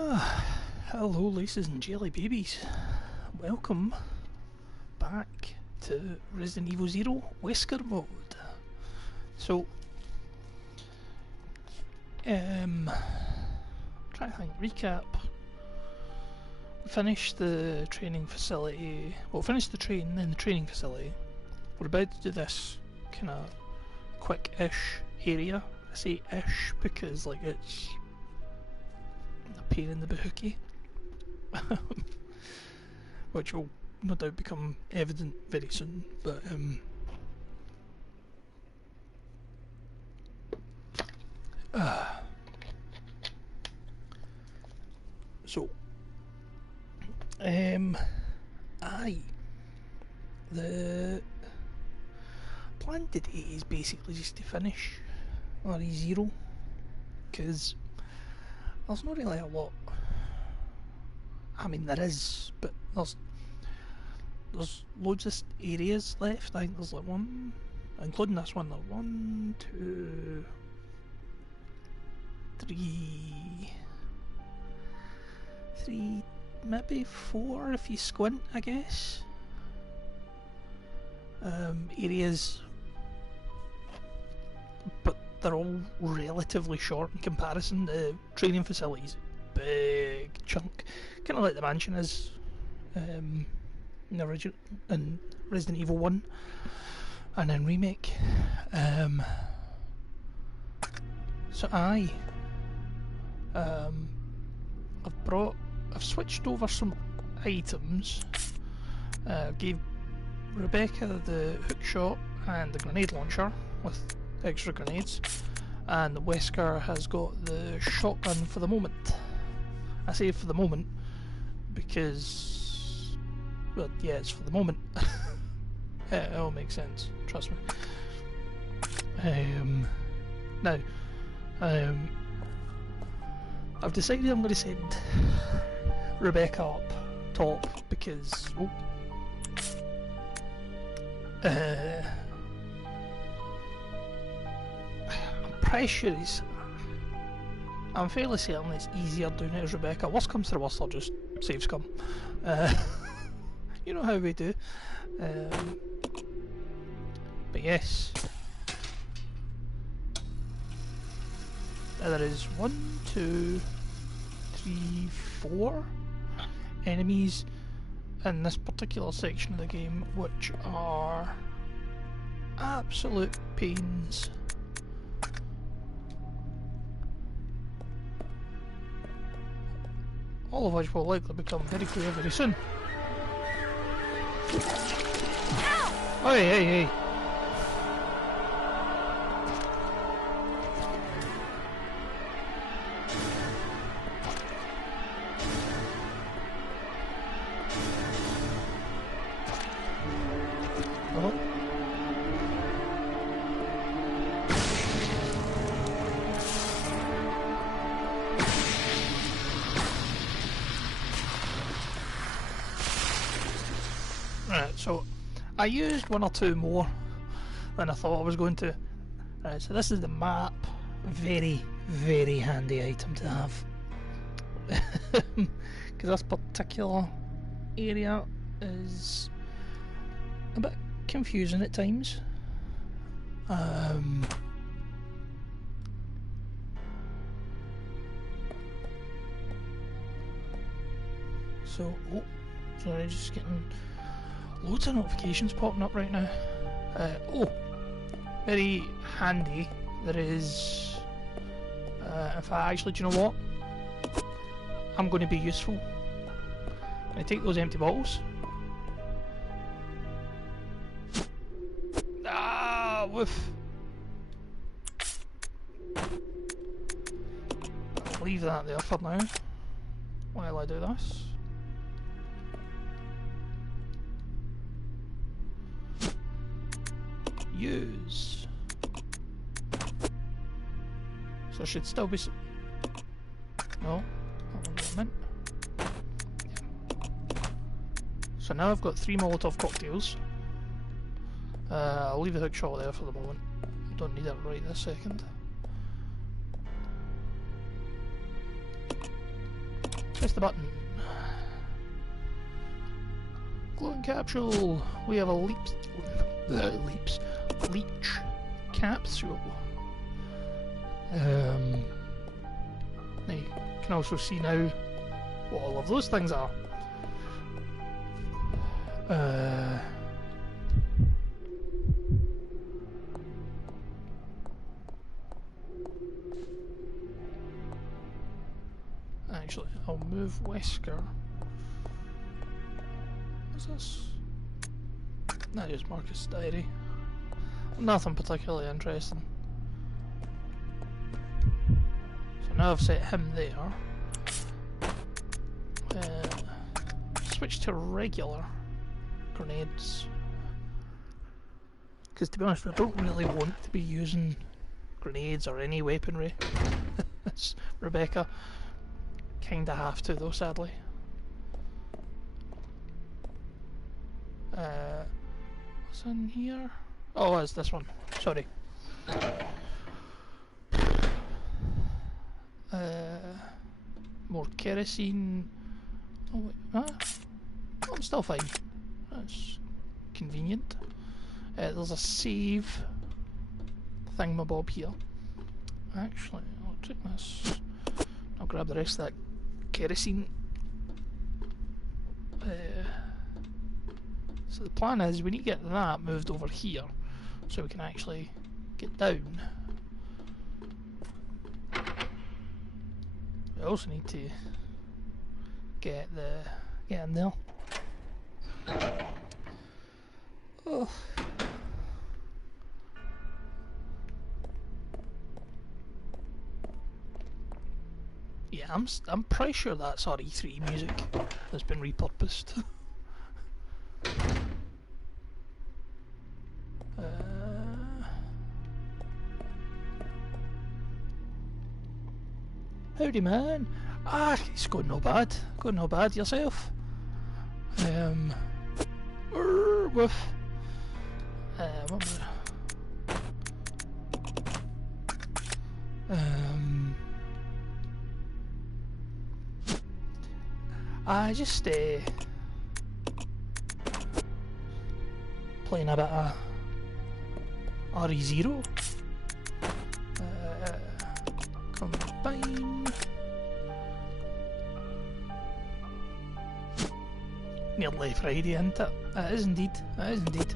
Hello, laces and jelly babies. Welcome back to Resident Evil 0 Wesker mode. So, trying to think, recap. We finished the training facility. Well, finished the train in the training facility. We're about to do this kind of quick-ish area. I say ish because like it's a pain in the bahookie. Which will no doubt become evident very soon, but so the plan today is basically just to finish RE0 because there's not really a lot. I mean, there is, but there's loads of areas left. I think there's like one, including this one, there's 1, 2, 3, maybe 4 if you squint, I guess. Areas, but they're all relatively short in comparison. The training facilities, big chunk, kind of like the mansion is in the original, in Resident Evil 1 and then remake. So I've switched over some items. Gave Rebecca the hook shot and the grenade launcher with extra grenades, and the Wesker has got the shotgun for the moment. I say for the moment because, well, yeah, it's for the moment. It all makes sense, trust me. Now, I've decided I'm going to send Rebecca up top because I'm fairly certain it's easier doing it as Rebecca. Worst comes to the worst, I'll just save scum. You know how we do. But yes. There is 1, 2, 3, 4 enemies in this particular section of the game, which are absolute pains. All of which will likely become very clear very soon. Oh, hey. So I used 1 or 2 more than I thought I was going to. Right, so this is the map. Very, very handy item to have. Because this particular area is a bit confusing at times. Sorry, just getting loads of notifications popping up right now. Very handy. There is. In fact, actually, do you know what? I'm going to be useful. I'm going to take those empty bottles. Ah, woof. I'll leave that there for now while I do this. Use. So should still be. No, that wasn't what I meant. Yeah. So now I've got 3 Molotov cocktails. I'll leave the hook shot there for the moment. Don't need it right this second. Press the button. Glowing capsule. We have a leech capsule. Now you can also see now what all of those things are. Actually, I'll move Wesker. What's this? That is Marcus' diary. Nothing particularly interesting. So now I've set him there. Switch to regular grenades. Because to be honest, I don't really want to be using grenades or any weaponry. Rebecca. Kinda have to though, sadly. What's in here? Oh, it's this one. Sorry. More kerosene. Oh wait, huh? Oh, I'm still fine. That's convenient. There's a save thingamabob here. Actually, I'll take this. I'll grab the rest of that kerosene. So the plan is we need to get that moved over here so we can actually get down. We also need to get in there. Oh. Yeah, I'm pretty sure that's RE3 music that's been repurposed. Howdy, man. Ah, it's going no bad. Going no bad yourself. Woof. What was I just playing a bit of RE0. Combine. Nearly Friday, isn't it? It is indeed. It is indeed.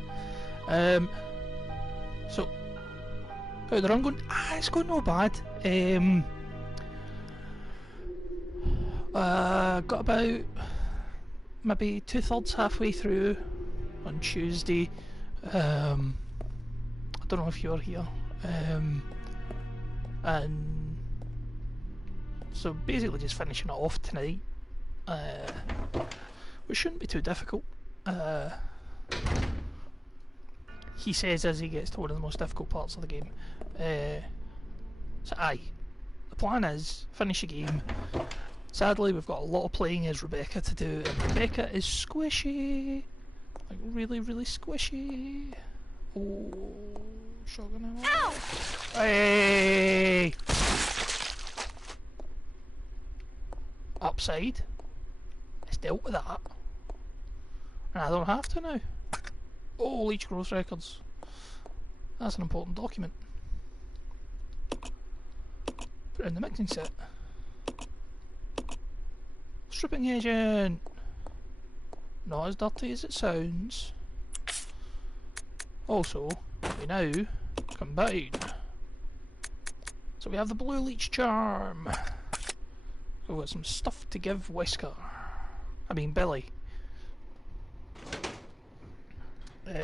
So, how's the run going? Ah, it's going no bad. Got about maybe 2/3 halfway through on Tuesday. I don't know if you're here. And so basically just finishing it off tonight. Which shouldn't be too difficult. He says as he gets to one of the most difficult parts of the game. So aye, the plan is finish the game. Sadly we've got a lot of playing as Rebecca to do, and Rebecca is squishy. Like really, really squishy. Oh, shotgun ammo. Ow! Hey! Upside. It's dealt with that. And I don't have to now. Oh, leech growth records. That's an important document. Put it in the mixing set. Stripping agent. Not as dirty as it sounds. Also, we now combine. So we have the blue leech charm. We've got some stuff to give Wesker. I mean Billy. I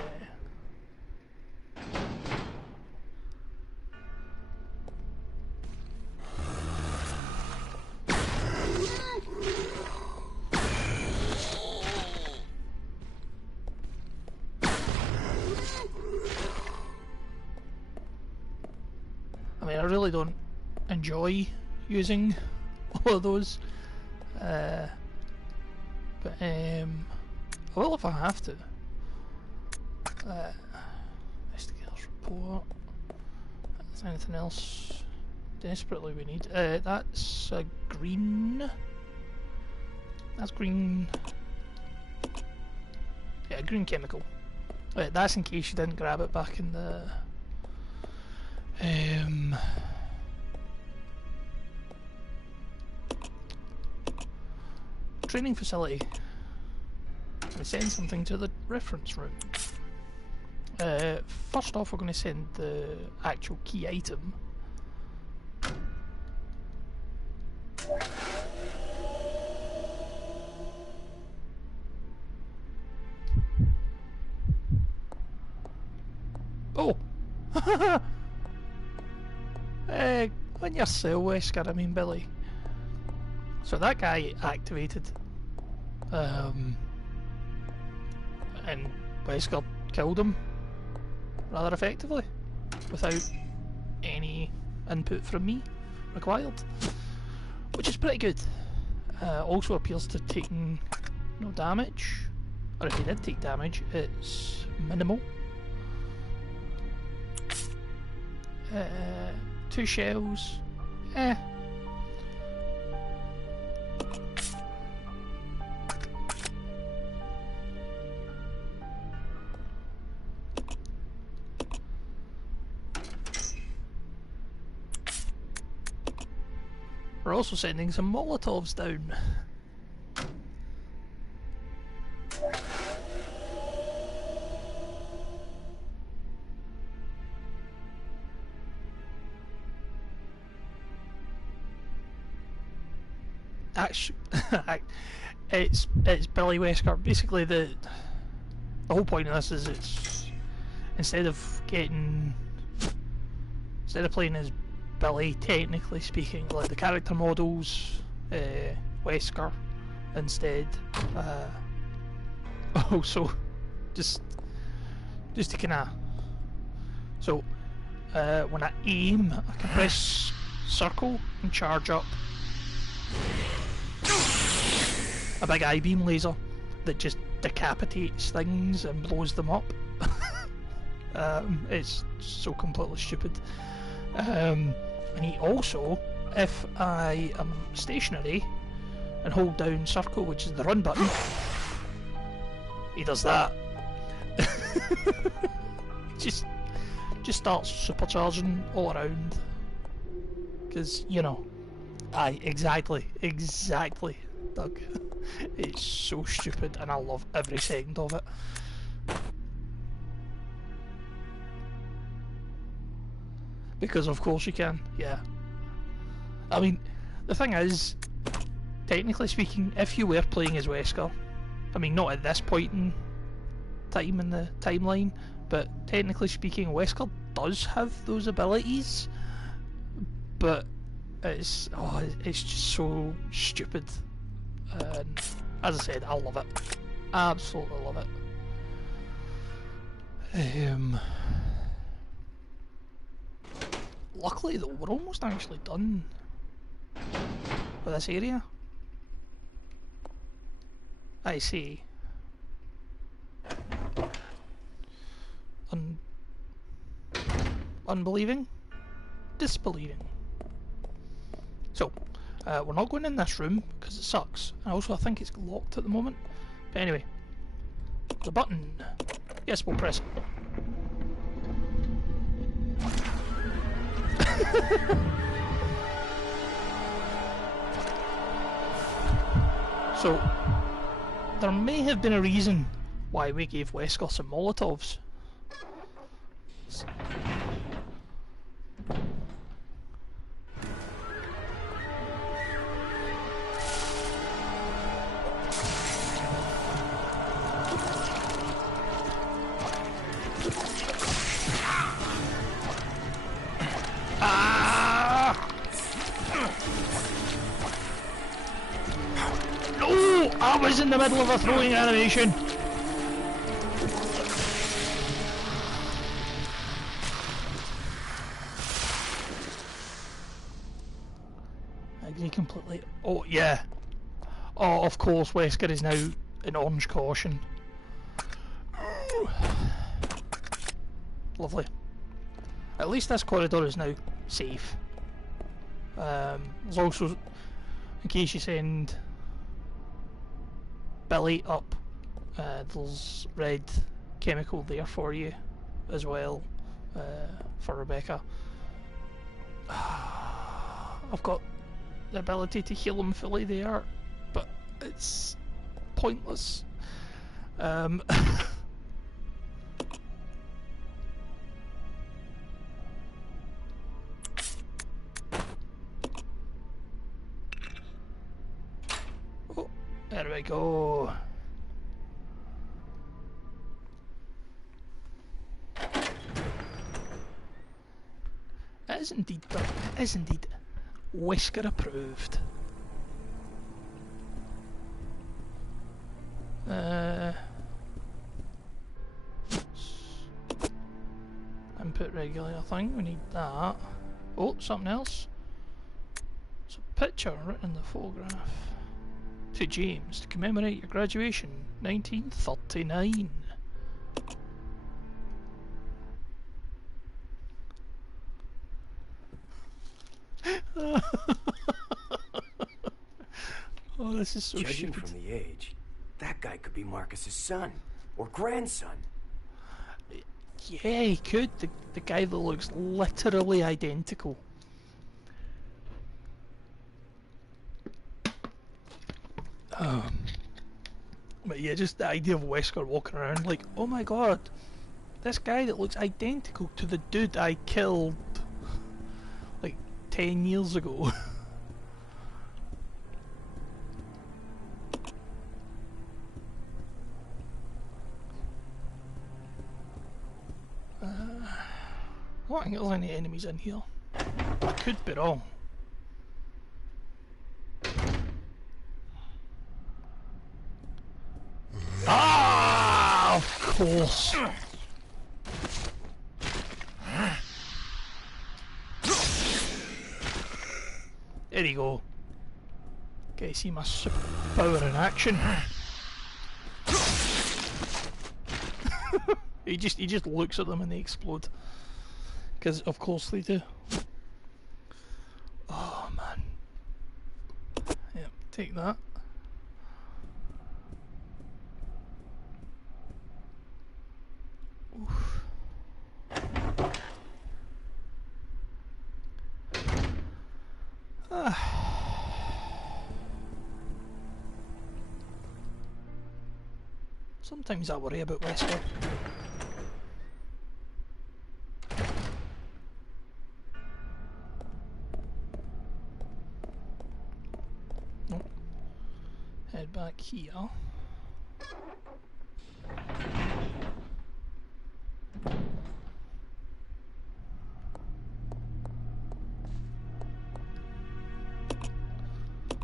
mean, I really don't enjoy using all of those, but I will if I have to. Investigators report. Is there anything else desperately we need? That's a green. That's green. Yeah, green chemical. Right, that's in case you didn't grab it back in the training facility. We send something to the reference room. First off, we're going to send the actual key item. Oh! On your cell, Wesker, I mean Billy. So that guy activated. And Wesker killed him rather effectively without any input from me required, which is pretty good. Also appears to have taken no damage, or if he did take damage, it's minimal. 2 shells, We're also sending some Molotovs down. Actually, it's Billy Wesker. Basically, the whole point of this is it's instead of playing as Billy, technically speaking, like the character models, Wesker instead. Also, just to kind of when I aim, I can press circle and charge up a big I-beam laser that just decapitates things and blows them up. It's so completely stupid. And he also, if I am stationary and hold down circle, which is the run button, he does that. just starts supercharging all around. Because, you know, exactly, Doug. It's so stupid and I love every second of it. Because of course you can, yeah. I mean, the thing is, technically speaking, if you were playing as Wesker, I mean not at this point in time in the timeline, but technically speaking Wesker does have those abilities, but it's just so stupid. And as I said, I love it. Absolutely love it. Luckily though, we're almost actually done with this area. I see. Unbelieving? Disbelieving. So, we're not going in this room because it sucks. And also I think it's locked at the moment. But anyway, the button. Yes, we'll press it. So, there may have been a reason why we gave Wesker some Molotovs. I was in the middle of a throwing animation. He completely. Oh yeah. Oh, of course, Wesker is now an orange caution. Lovely. At least this corridor is now safe. There's also, in case you send belly up. There's red chemical there for you as well, for Rebecca. I've got the ability to heal him fully there, but it's pointless. Oh, there we go. It is indeed done. It is indeed Wesker approved. Input regulator thing, we need that. Oh, something else. It's a picture written in the photograph. To James, to commemorate your graduation, 1939. Oh, this is so Judging stupid. from the age, that guy could be Marcus's son or grandson. Yeah, he could. The guy that looks literally identical. But yeah, just the idea of Wesker walking around like, oh my god, this guy that looks identical to the dude I killed like 10 years ago. I don't think there's any enemies in here. I could be wrong. Ah, of course. There you go. Okay, see my superpower in action. he just looks at them and they explode. Because of course they do. Oh man. Yep, take that. Oof. Sometimes I worry about Wesker. Nope. Head back here.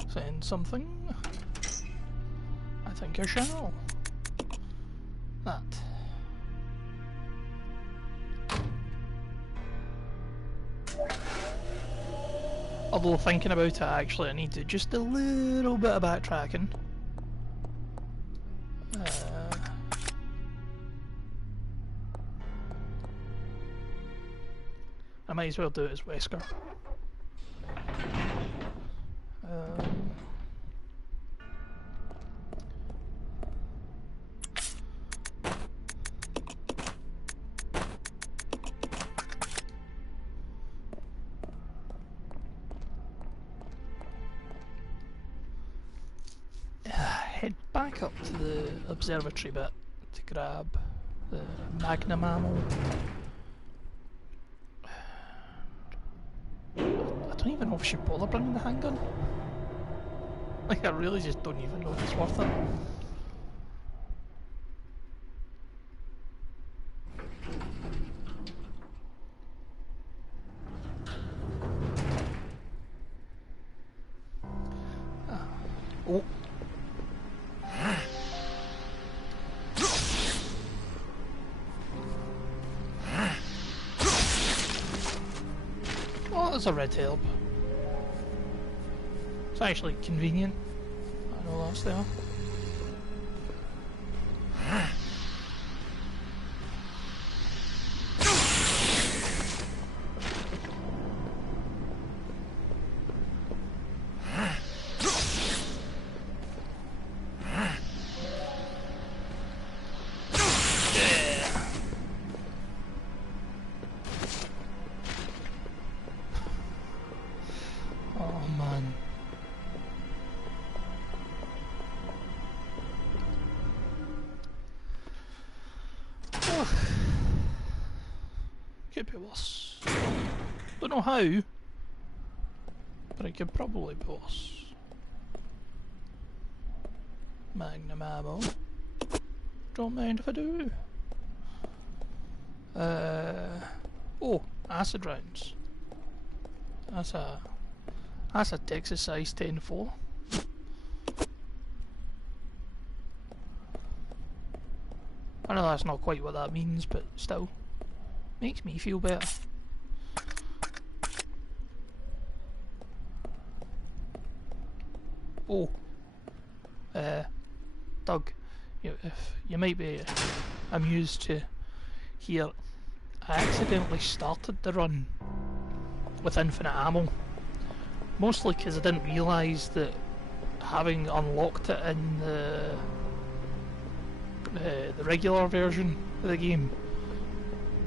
Send something. I think I shall. That. Although thinking about it, actually I need to just a little bit of backtracking. I might as well do it as Wesker. Head back up to the observatory bit to grab the magnum ammo. I don't even know if I should bother bringing the handgun. Like, I really just don't even know if it's worth it. Oh. Oh, there's a red help. It's actually convenient. I know that's there. Oh, could be worse. Don't know how, but it could probably be worse. Magnum ammo. Don't mind if I do. Oh, acid rounds. That's a Texas size 10-4. I know that's not quite what that means, but still makes me feel better. Oh, Doug, if you might be amused to hear, I accidentally started the run with infinite ammo, mostly because I didn't realise that having unlocked it in the regular version of the game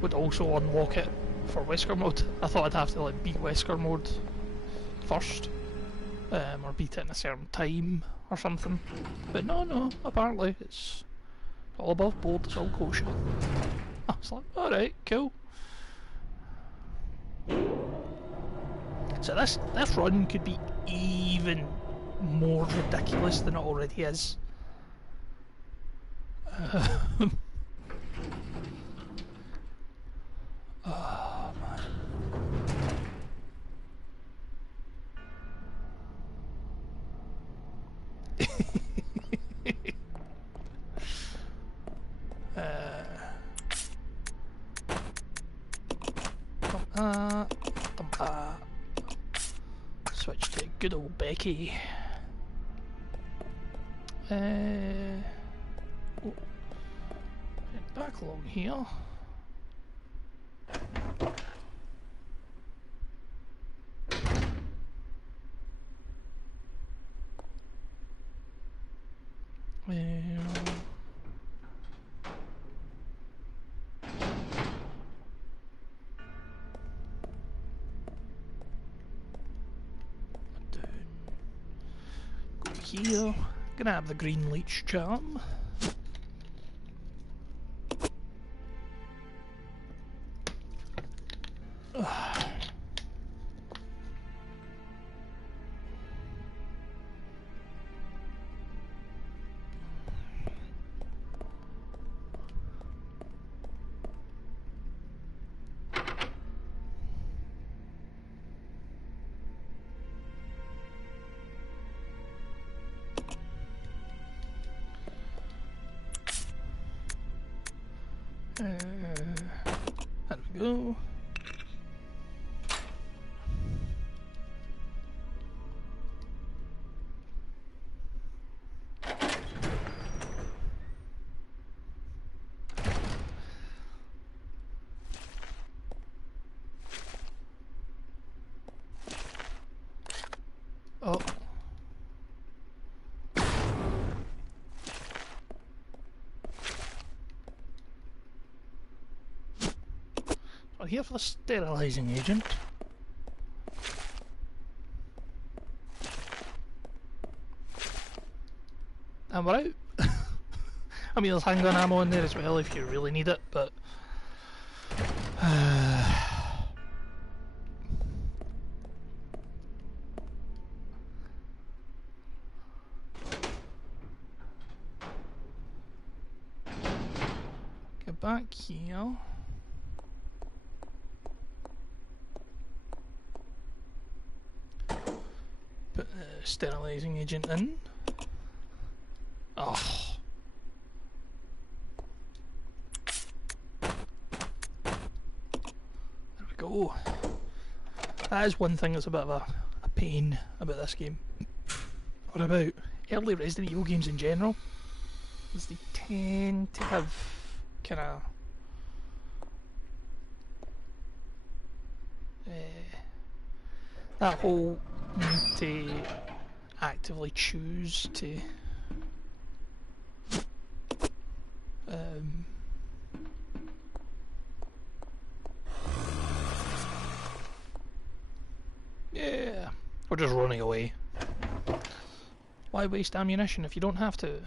would also unlock it for Wesker mode. I thought I'd have to like beat Wesker mode first, or beat it in a certain time or something, but no, apparently it's all above board, it's all kosher. I was like, alright, cool. So this run could be even more ridiculous than it already is. Oh man. Switch to good old Becky. Oh, back along here. Go here. Gonna have the green leech charm. There we go. Oh. So here for the sterilizing agent. And we're out. I mean, there's handgun ammo in there as well if you really need it, but get back here. Put the sterilizing agent in. Oh. There we go. That is one thing that's a bit of a pain about this game. Or about early Resident Evil games in general, is they tend to have kind of that whole need to actively choose to yeah, or just running away. Why waste ammunition if you don't have to?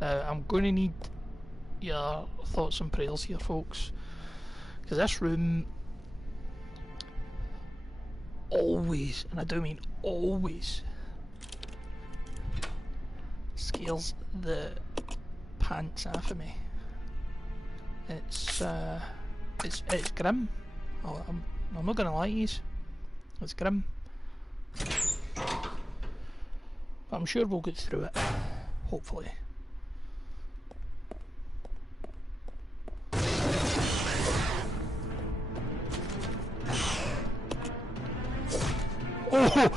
Now I'm going to need your thoughts and prayers here, folks, because this room always, and I do mean always, scares the pants off of me. It's grim. I'm not gonna lie to you. It's grim. But I'm sure we'll get through it. Hopefully. Oh!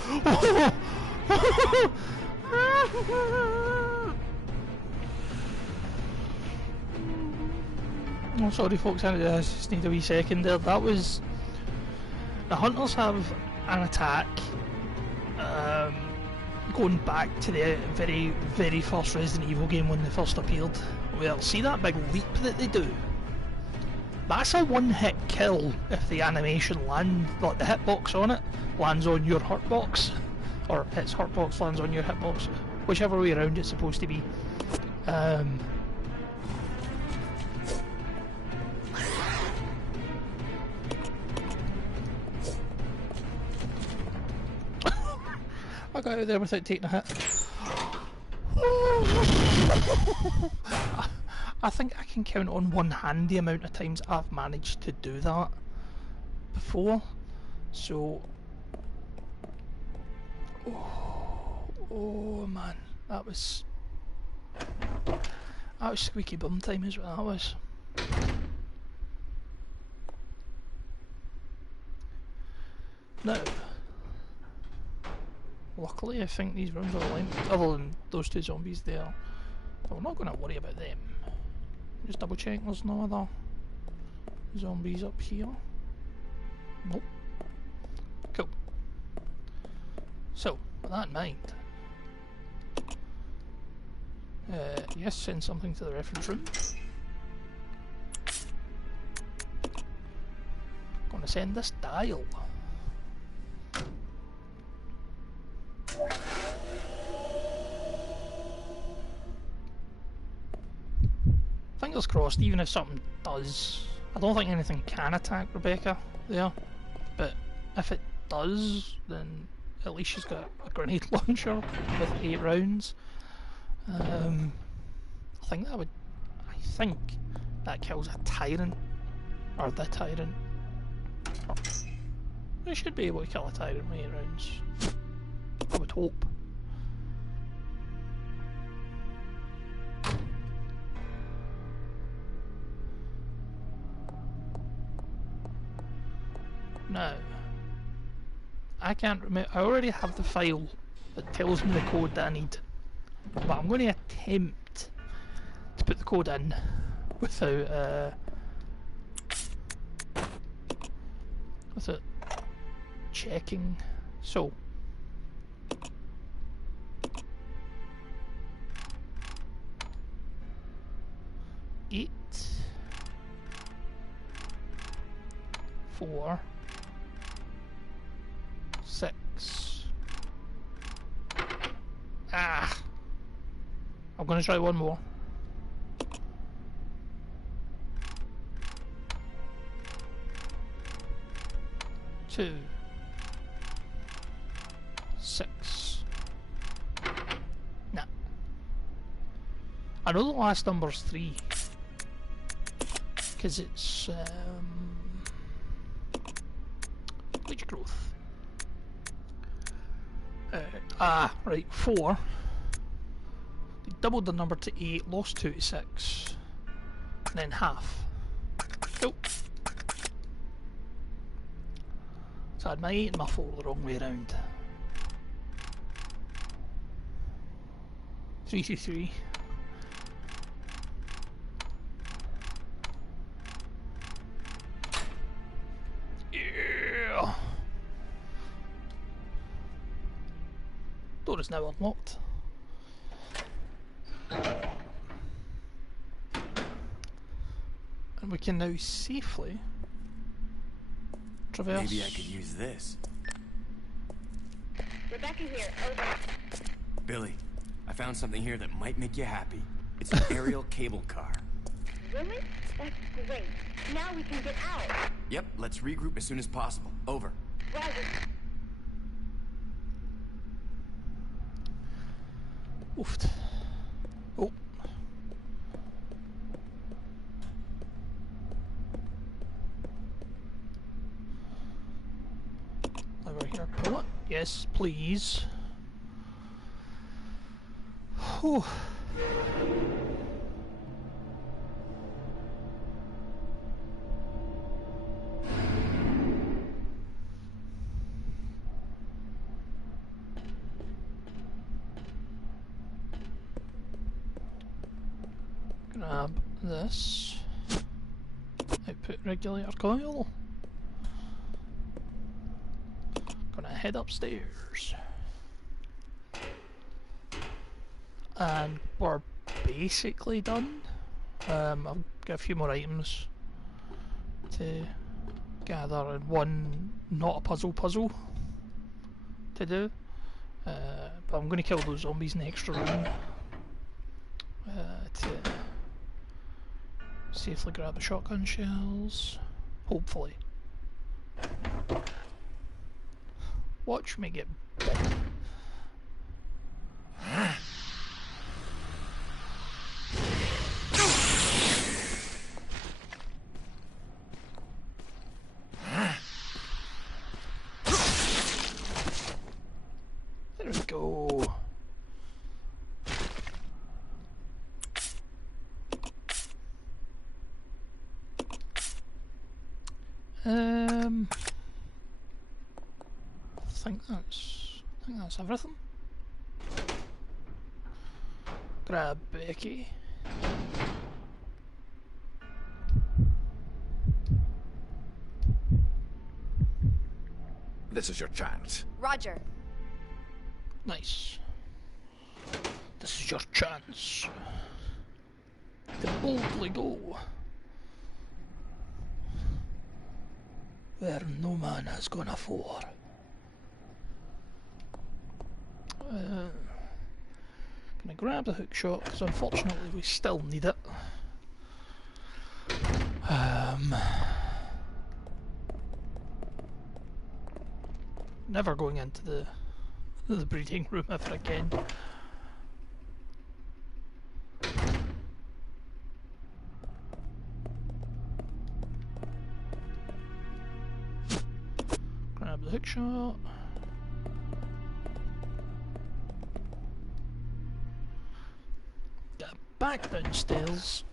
Oh, sorry folks, I just need a wee second there. That was... The hunters have an attack going back to the very, very first Resident Evil game when they first appeared. Well, see that big leap that they do? That's a one-hit kill if the animation like the hitbox on it lands on your hurtbox, or its hurtbox lands on your hitbox, whichever way around it's supposed to be. I got out there without taking a hit. I think I can count on one hand the amount of times I've managed to do that before. So, oh man, that was squeaky bum time is what that was. Now, luckily I think these rooms are aligned, other than those two zombies there. But we're not going to worry about them. Just double check there's no other zombies up here. Nope. Cool. So, with that in mind, yes, send something to the reference room. Gonna send this dial. Fingers crossed, even if something does, I don't think anything can attack Rebecca there, but if it does, then at least she's got a grenade launcher with 8 rounds. I think that kills a tyrant, or the tyrant. We should be able to kill a tyrant with 8 rounds. I would hope. Now, I can't remember. I already have the file that tells me the code that I need, but I'm going to attempt to put the code in without checking. So, eight, 4, 6. I'm going to try one more. 2, 6. Nah. I know the last number's 3. Because it's bleach growth. Right, 4. They doubled the number to 8, lost 2 to 6, and then half. Cool. So I had my 8 and my 4 the wrong way around. 3 to 3. Yeah. Door is now unlocked. And we can now safely traverse. Maybe I could use this. Rebecca here, over. Billy, I found something here that might make you happy. It's an aerial cable car. Really? That's great. Now we can get out. Yep, let's regroup as soon as possible. Over. Roger. Oofed. Oh. Over here, pull it. Yes, please. Whew. Grab this. Output regulator coil. Gonna head upstairs. And we're basically done. I've got a few more items to gather and one not a puzzle to do. But I'm going to kill those zombies in the extra room to safely grab the shotgun shells. Hopefully. Watch me get bitten. There we go. I think that's everything. Grab Becky. This is your chance. Roger. Nice. This is your chance to boldly go where no man has gone afore. Gonna grab the hook shot because unfortunately we still need it. Never going into the breeding room ever again. Grab the hook shot. Get back downstairs.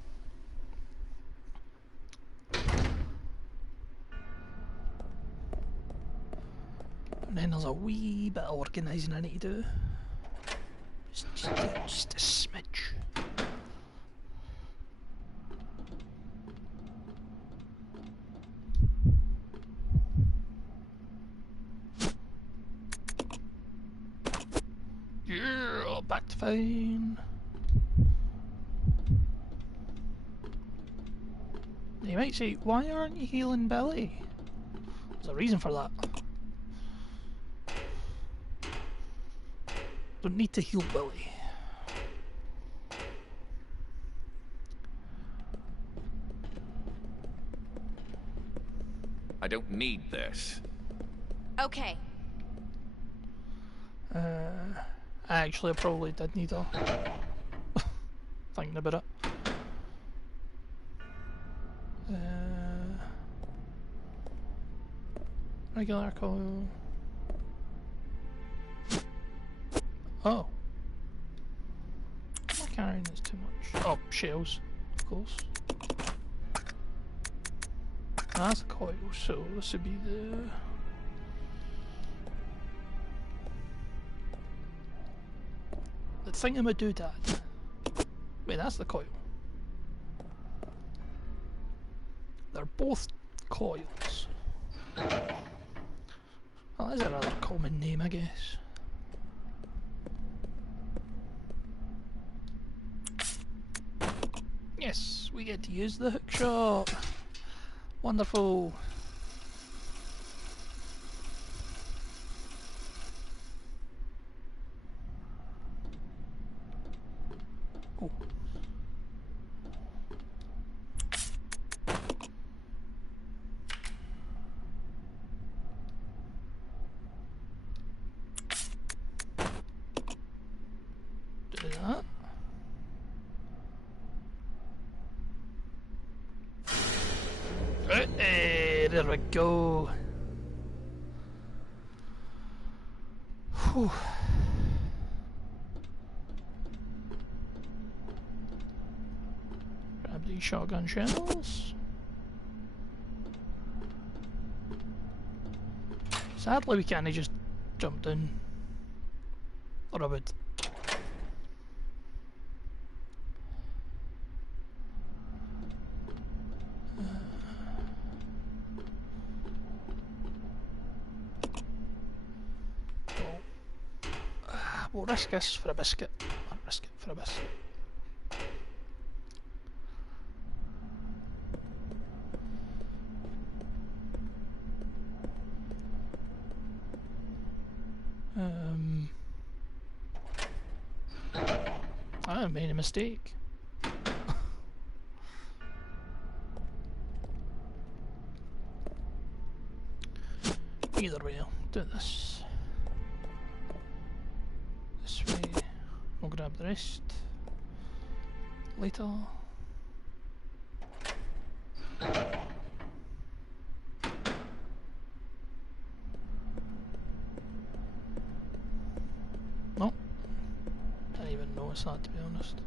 And then there's a wee bit of organising I need to do. Just a smidge. Yeah, back to fine. You might say, why aren't you healing Billy? There's a reason for that. Don't need to heal Billy. I don't need this. Okay. Actually, I probably did need a... thinking about it. Regular coil. Oh. Am I carrying this too much? Oh, shells, of course. That's a coil, so this would be the thingamadoodad. Wait, that's the coil. They're both coils. Well, that's a rather common name, I guess. Yes, we get to use the hook shot. Wonderful. Oh. There we go. Whew. Grab these shotgun shells. Sadly, we can't just jump down. Or I would. We'll risk this for a biscuit. I'll risk it for a biscuit. I made a mistake. Either way, I'll do this. This way, we'll grab the rest later. No, didn't even notice that, to be honest.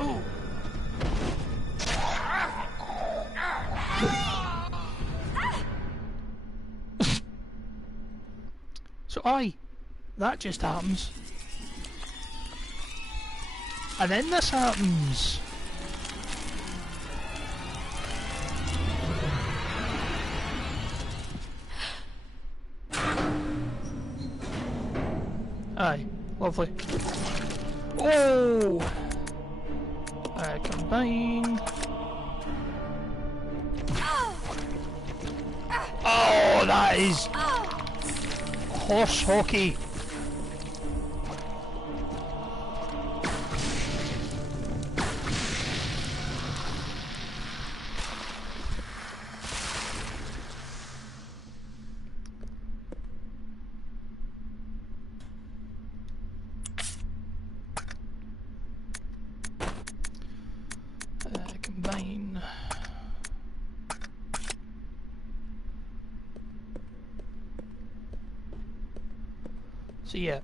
Oh. So aye, that just happens. And then this happens. Aye, lovely. Oh! Combine. Oh, that is horse hockey. Combine. So yeah,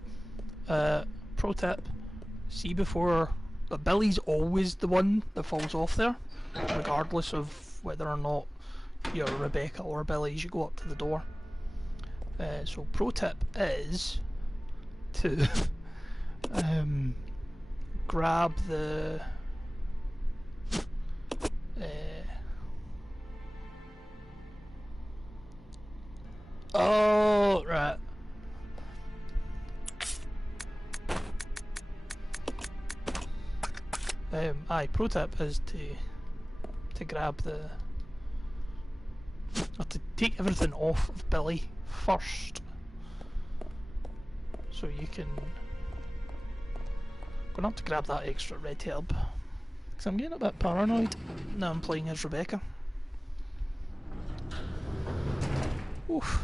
pro tip, see before, but Billy's always the one that falls off there, regardless of whether or not you're Rebecca or Billy as you go up to the door. So pro tip is to grab the oh, right. Aye, pro tip is to grab the, or to take everything off of Billy first, so you can. Gonna have to grab that extra red herb, because I'm getting a bit paranoid now I'm playing as Rebecca. Oof.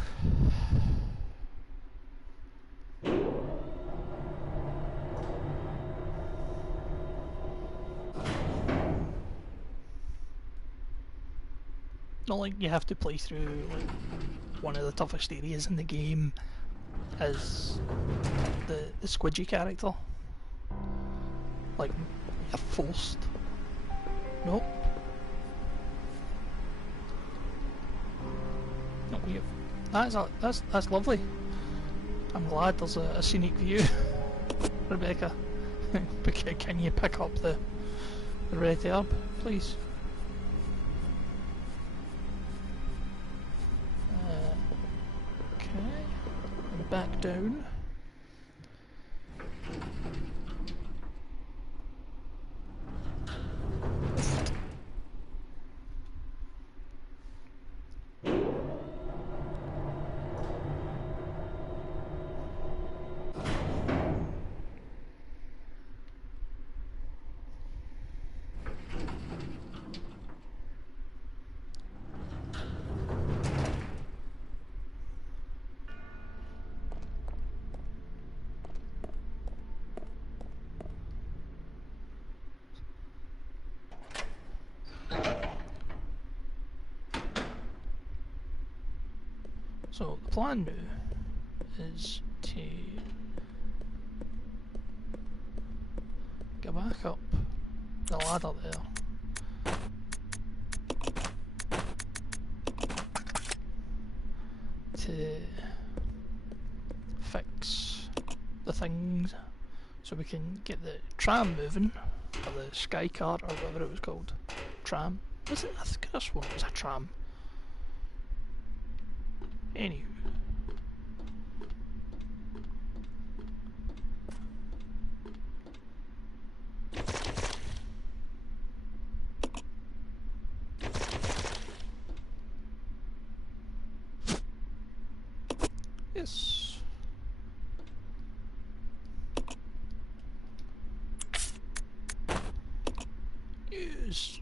Not like you have to play through like one of the toughest areas in the game as the squidgy character. Like you're forced. Nope. No, that's lovely. I'm glad there's a scenic view, Rebecca. Can you pick up the red herb, please? Okay, and back down. So the plan now is to get back up the ladder there. To fix the things so we can get the tram moving, or the sky cart or whatever it was called. Tram? Was it? I think I swore it was a tram. Anywho. Yes. Yes.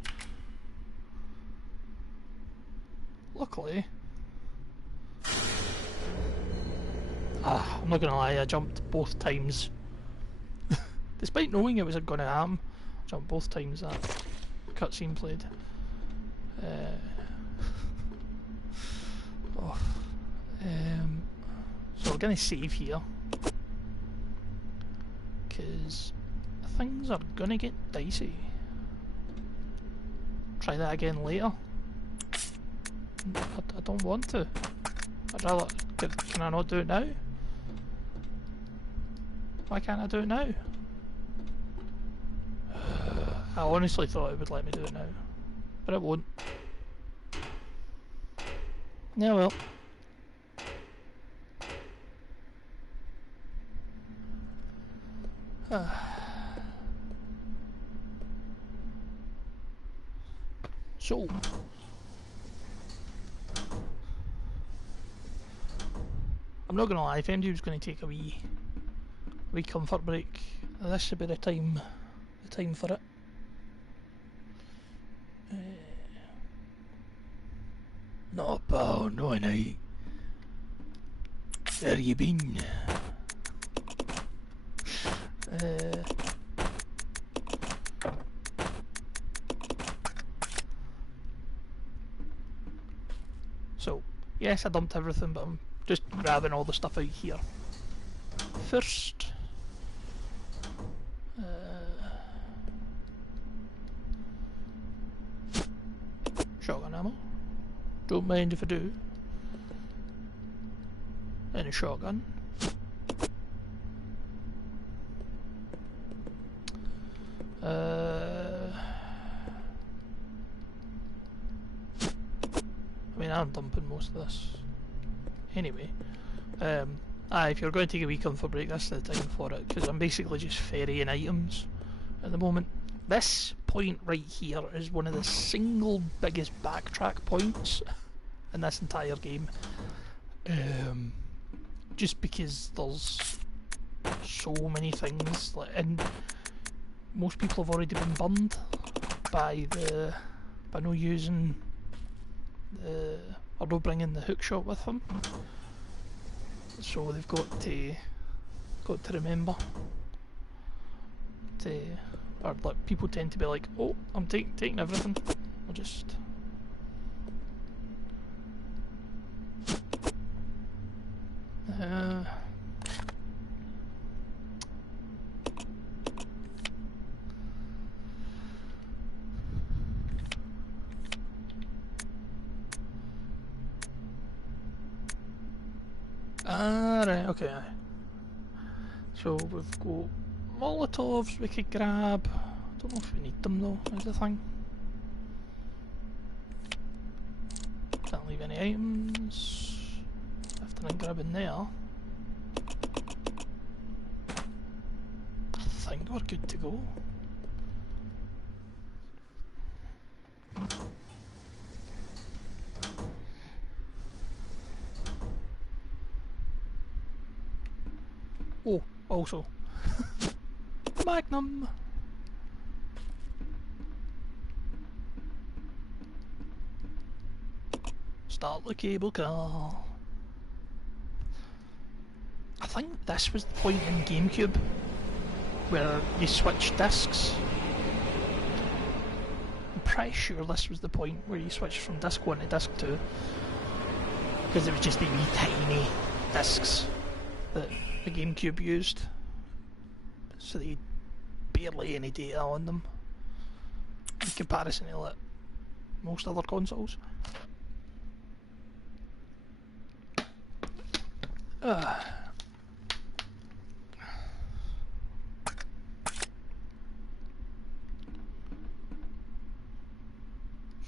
Luckily, I'm not gonna lie, I jumped both times. Despite knowing it was going to happen, I jumped both times that cutscene played. So we're going to save here, because things are going to get dicey. Try that again later. I don't want to. I'd rather... Can I not do it now? Why can't I do it now? I honestly thought it would let me do it now, but it won't. Yeah, well. So, I'm not gonna lie, if MD was gonna take a wee comfort break, this should be the time for it. No, pal, no night. Where you been? So, yes, I dumped everything, but I'm just grabbing all the stuff out here. First, shotgun ammo. Don't mind if I do. And a shotgun. I mean, I'm dumping most of this. Anyway, if you're going to take a wee comfort break, that's the time for it, because I'm basically just ferrying items at the moment. This point right here is one of the single biggest backtrack points in this entire game. Just because there's so many things, and most people have already been burned by no using the, or no bringing the hook shot with them. So they've got to remember to, or like people tend to be like, oh, I'm taking everything. I'll just. Right, okay. So we've got Molotovs we could grab. I don't know if we need them though, is the thing. Can't leave any items. After I'm grabbing there, I think we're good to go. Oh, also, Magnum. Start the cable car. I think this was the point in GameCube where you switch discs. I'm pretty sure this was the point where you switched from disc 1 to disc 2. because it was just the wee tiny discs that the GameCube used, so they had barely any data on them in comparison to like most other consoles.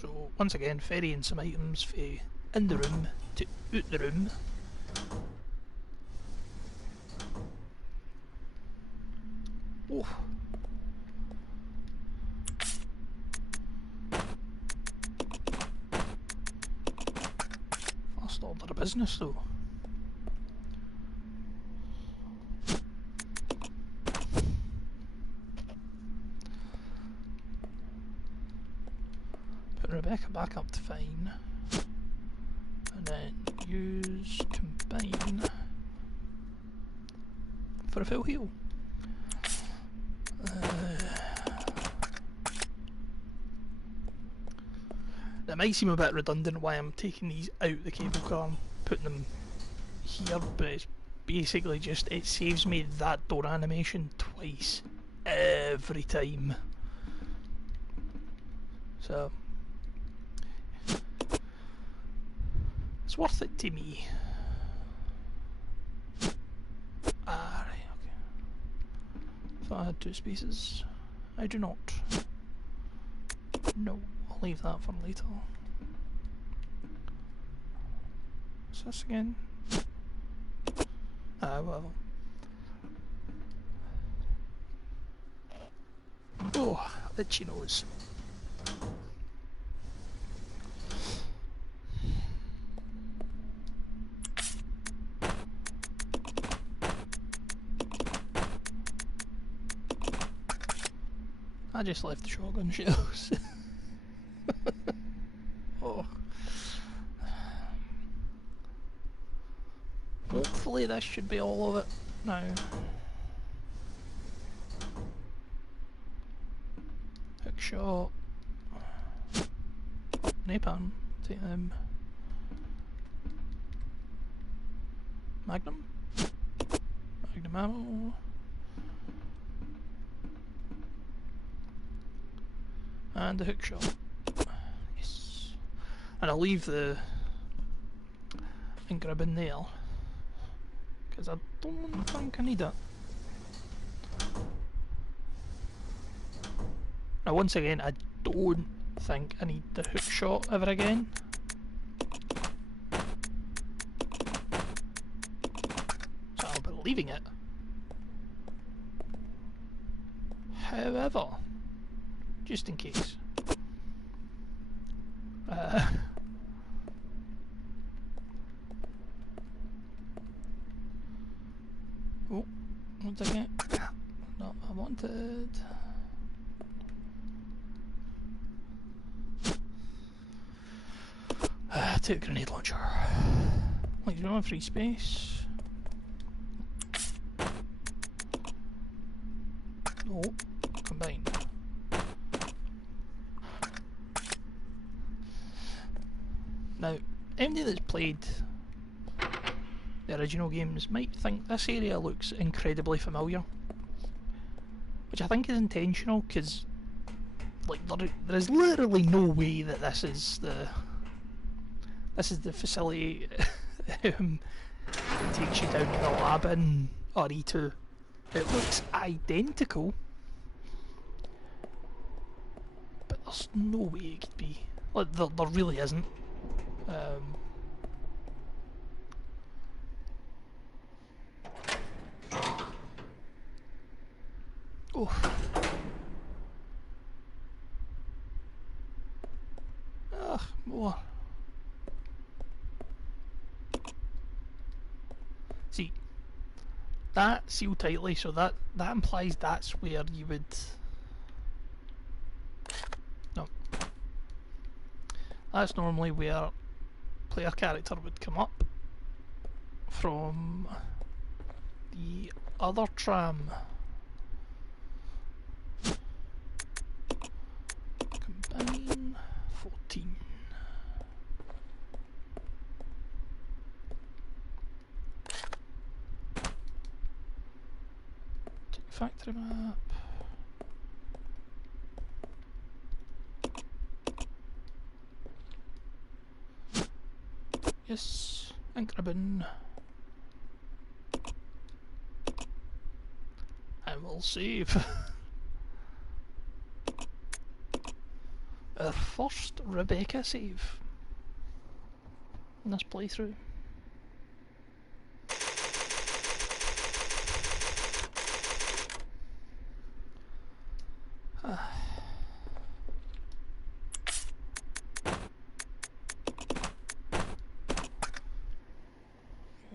So once again, ferrying some items from in the room to out the room. Oh. First order of business though. Put Rebecca back up to fine. And then use combine for a full heal. It might seem a bit redundant why I'm taking these out the cable car and putting them here, but it's basically just it saves me that door animation twice every time. So it's worth it to me. Ah, right, okay. Thought I had 2 spaces. I do not. No, I'll leave that for later. What's this again? Ah, well. Oh, itchy nose. I just left the shotgun shells. Oh. Hopefully this should be all of it now. Hook shot. Oh, napalm. Take them. Magnum. Magnum ammo. And the hook shot. Yes. And I'll leave the grab in there because I don't think I need it. Now once again, I don't think I need the hook shot ever again. So I'll be leaving it. However, just in case. Oh, one second. Not what I wanted. Take a grenade launcher. Like, you don't have free space. Oh, combine. Now, anybody that's played the original games might think this area looks incredibly familiar, which I think is intentional, because like there is literally no way that this is the facility that takes you down to the lab in RE2. It looks identical, but there's no way it could be. Like, there really isn't. Oh. Ugh, more. See, that sealed tightly, so that implies that's where you would. No. That's normally where player character would come up from the other tram. Combine 14. factory map. Yes, ink ribbon. And we'll save. Our first Rebecca save in this playthrough.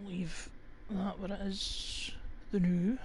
Leave that where it is. The new.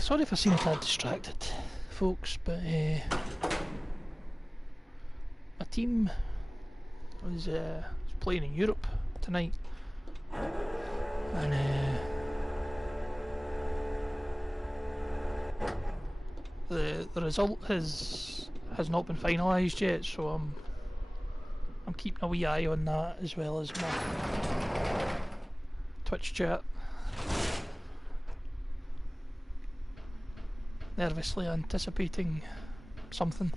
Sorry if I seem a tad distracted, folks, but my team was playing in Europe tonight, and the result has not been finalised yet, so I'm keeping a wee eye on that, as well as my Twitch chat. Nervously anticipating something.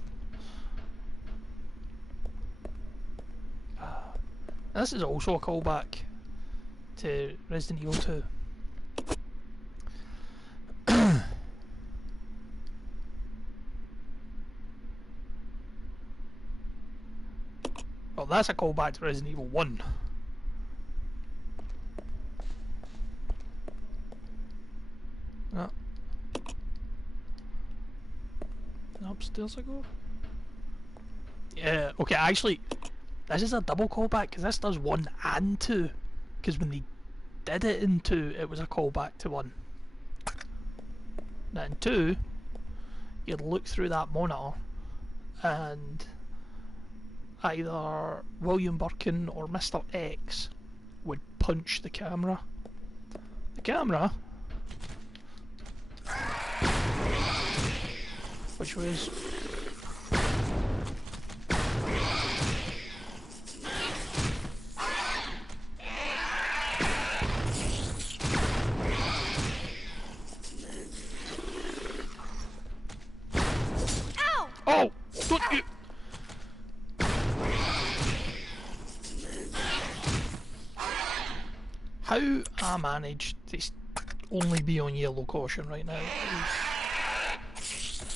This is also a callback to Resident Evil 2. Well, that's a callback to Resident Evil 1. Oh. Upstairs I go? Yeah, okay, actually, this is a double callback, because this does 1 and 2. Because when they did it in 2, it was a callback to 1. Now in 2, you'd look through that monitor, and either William Birkin or Mr. X would punch the camera. The camera, which was Ow! oh, don't you? How I managed to only be on yellow caution right now is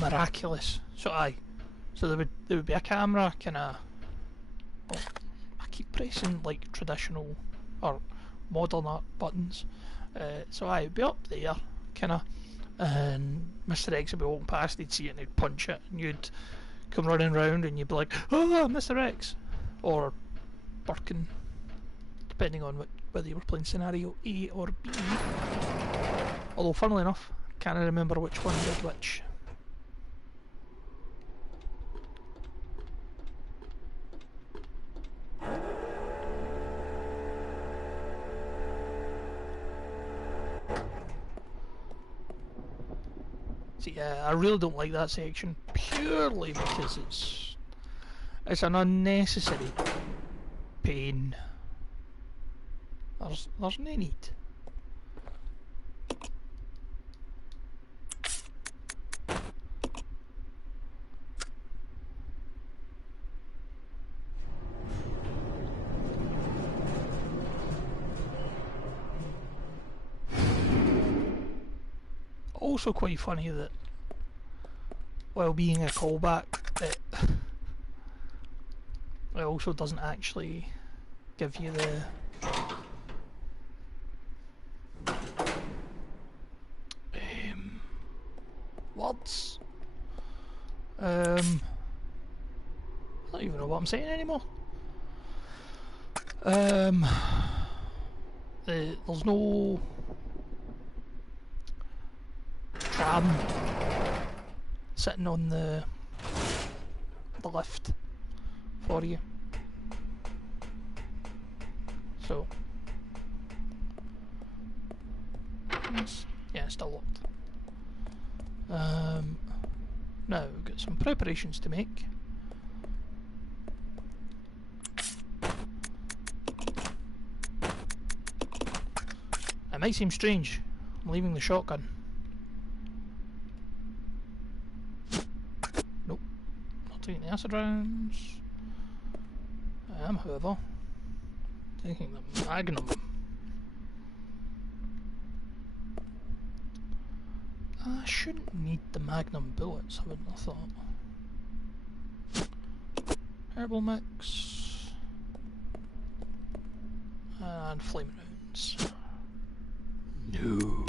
miraculous. So there would be a camera kinda, well, I keep pressing like traditional or modern art buttons, so it'd be up there kinda, and Mr. X would be walking past, he'd see it and he'd punch it, and you'd come running round and you'd be like, oh, Mr. X, or Birkin, depending on whether you were playing scenario A or B. Although, funnily enough, I can't remember which one did which. So yeah, I really don't like that section, purely because it's an unnecessary pain. There's no need. Also quite funny that, while being a callback, it also doesn't actually give you the words. I don't even know what I'm saying anymore. There's no tram sitting on the the lift for you. So, yeah, it's still locked. Now we've got some preparations to make. It might seem strange, I'm leaving the shotgun. Nope, not taking the acid rounds. I am, however, taking the magnum. I shouldn't need the magnum bullets, I wouldn't have thought. Herbal mix. And flame rounds. No.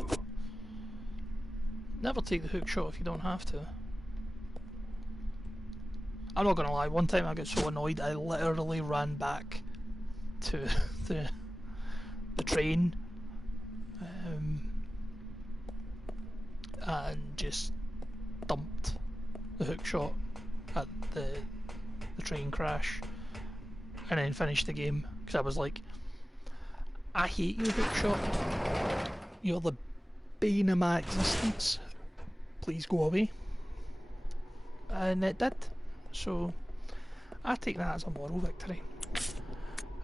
Never take the hook shot if you don't have to. I'm not gonna lie, one time I got so annoyed I literally ran back to the train and just dumped the hook shot at the train crash and then finished the game because I was like, I hate you, hook shot. You're the bane of my existence. Please go away. And it did. So I take that as a moral victory.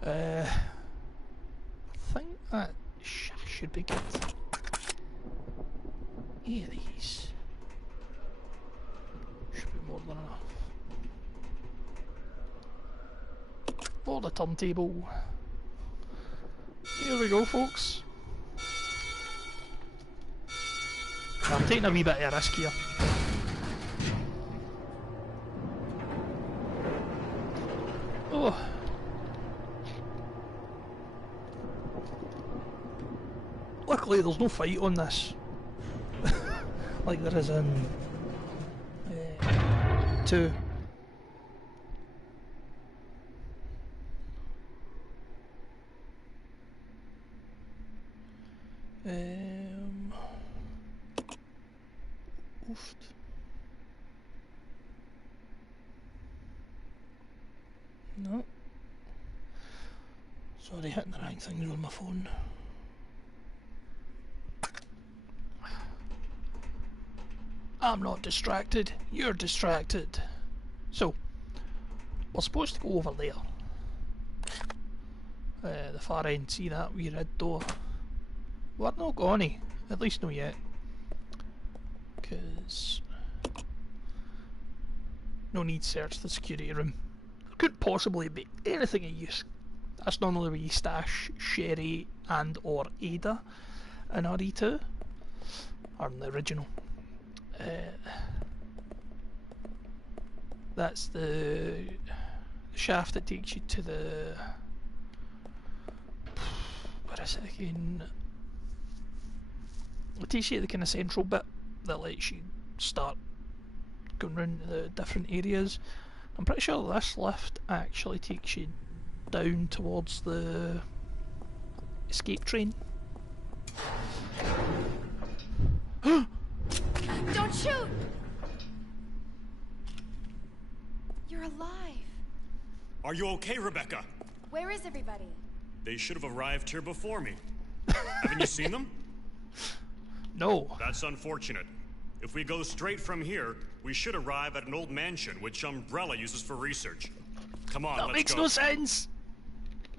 I think that should be good. 8 of these. Should be more than enough. For the turntable. Here we go, folks. I'm taking a wee bit of a risk here. Oh. Luckily there's no fight on this. Like there is in 2. Oofed. No. Sorry, hitting the right things on my phone. I'm not distracted, you're distracted. So, we're supposed to go over there. The far end, see that wee red door? We're not gonna, at least not yet. Because no need to search the security room. There couldn't possibly be anything of use. That's normally where you stash Sherry and or Ada in RE2, or in the original. That's the shaft that takes you to the... where is it again? It takes you to the kind of central bit that lets you start going around the different areas. I'm pretty sure this lift actually takes you down towards the escape train. Don't shoot! You're alive. Are you okay, Rebecca? Where is everybody? They should have arrived here before me. Haven't you seen them? No. That's unfortunate. If we go straight from here, we should arrive at an old mansion which Umbrella uses for research. Come on, That let's makes go. no sense!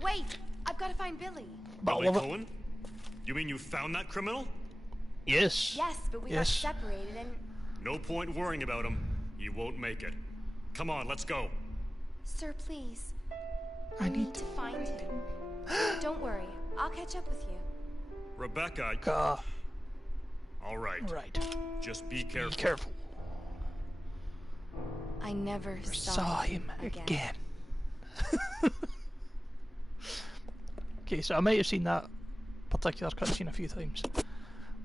Wait! I've got to find Billy. Billy Cohen? You mean you found that criminal? Yes. Yes, but we got separated and... No point worrying about him. He won't make it. Come on, let's go. Sir, please. I I need need to find him. Don't worry. I'll catch up with you. Rebecca... All right. Right. Just be careful. Be careful. I never Saw him again. Okay, so I might have seen that particular cutscene a few times.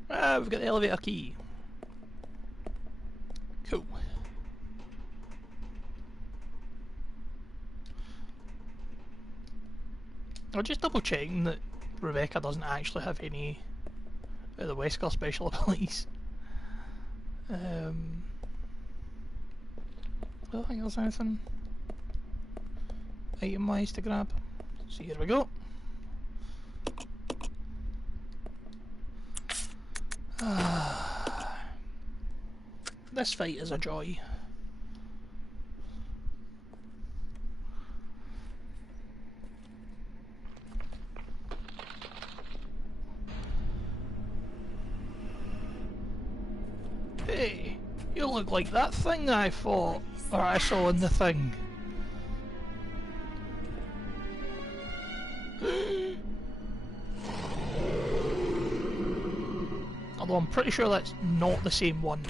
We've got the elevator key. Cool. I'm just double checking that Rebecca doesn't actually have any of the Wesker special abilities. I don't think there's anything item wise to grab. So here we go. This fight is a joy. Hey, you look like that thing I fought, or I saw in the thing. Although I'm pretty sure that's not the same one.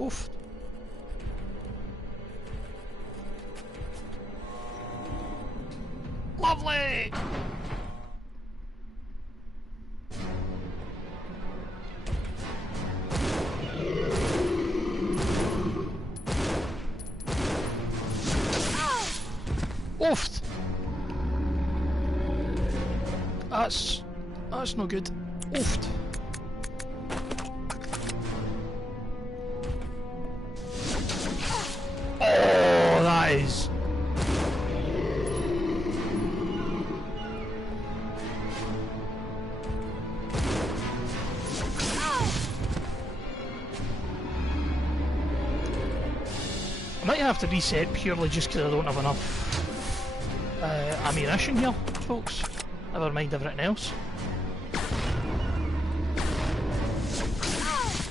Oof. Lovely! Oof! That's no good. Oof! Oh, that is. I might have to reset purely just because I don't have enough ammunition here, folks. Never mind everything else.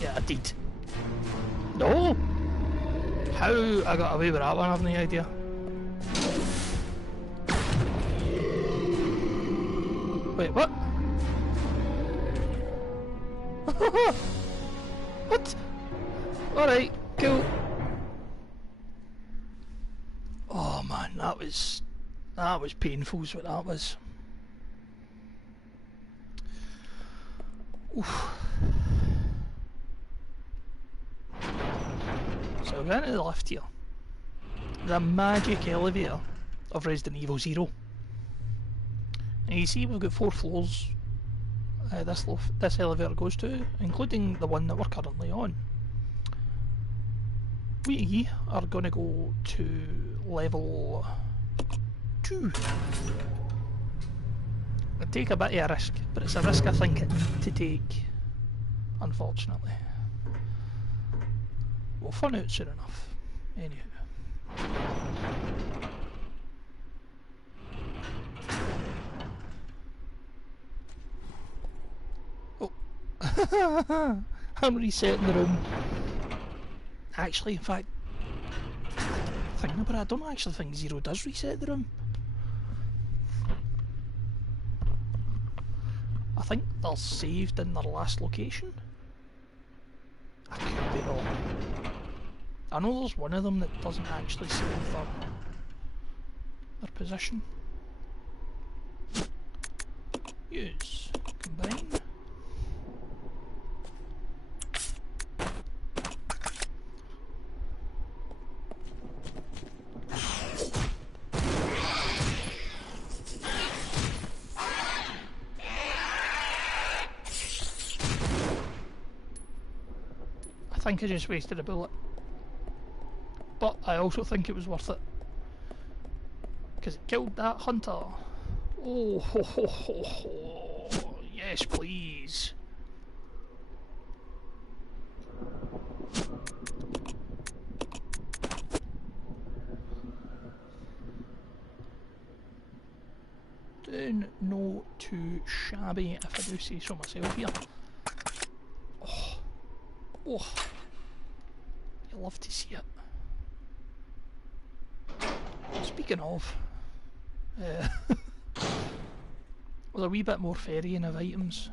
Yeah, I did. No! How I got away with that one, I have no idea. Wait, what? What? Alright, cool. Oh man, that was painful is what that was. Oof. So we're into the lift here. The magic elevator of Resident Evil 0. And you see we've got 4 floors this elevator goes to, including the one that we're currently on. We are going to go to level 2. It'll take a bit of a risk, but it's a risk I think to take, unfortunately. We'll find out soon enough. Anywho. Oh. I'm resetting the room. Actually, in fact, thinking about it, I don't actually think Zero does reset the room. I think they're saved in their last location. I could be wrong. I know there's one of them that doesn't actually save their position. Use. Combine. I think I just wasted a bullet. But I also think it was worth it. Because it killed that hunter. Oh, ho, ho, ho, ho. Yes, please. Doing no too shabby, if I do say so myself here. Oh. Oh. You love to see it. Speaking of, with a wee bit more ferrying of items,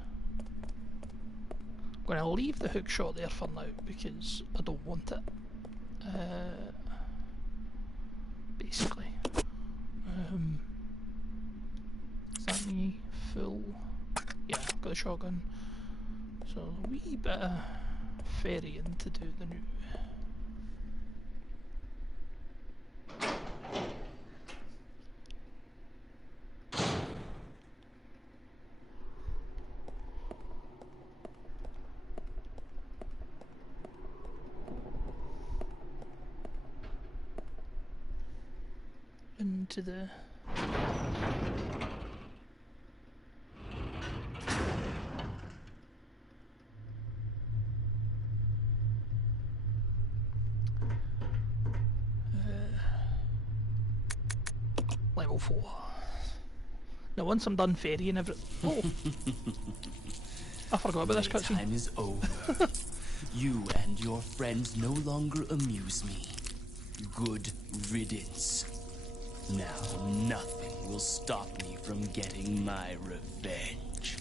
I'm going to leave the hook shot there for now because I don't want it. Basically, is that me full? Yeah, I've got the shotgun. So a wee bit of ferrying to do the new into the... level 4. Now once I'm done ferrying every... Oh! I forgot about this cutscene. Time is over. You and your friends no longer amuse me. Good riddance. Now nothing will stop me from getting my revenge.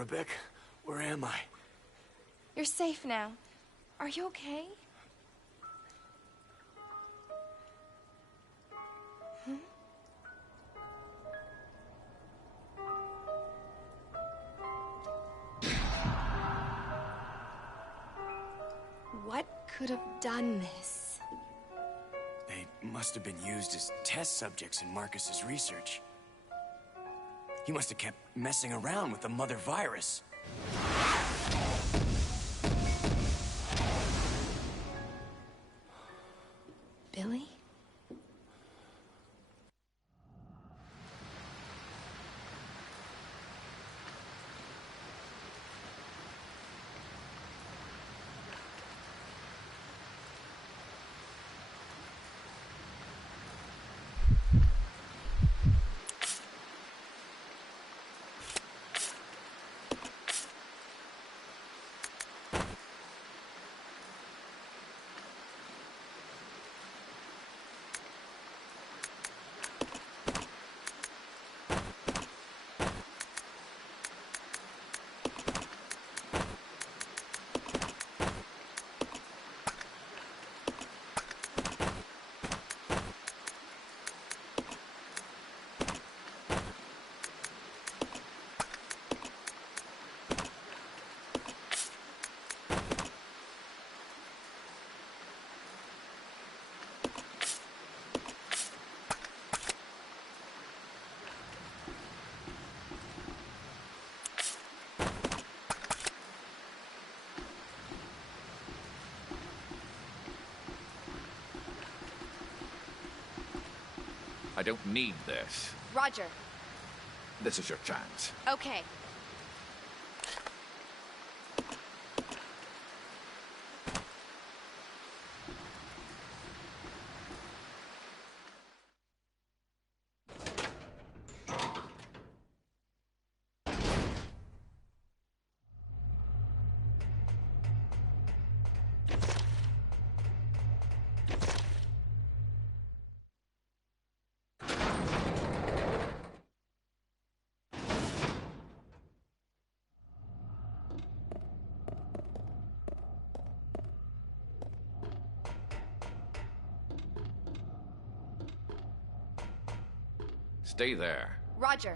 Rebecca, where am I? You're safe now. Are you okay? What could have done this? They must have been used as test subjects in Marcus's research. He must have kept messing around with the mother virus. Billy? I don't need this. Roger. This is your chance. Okay. Stay there. Roger.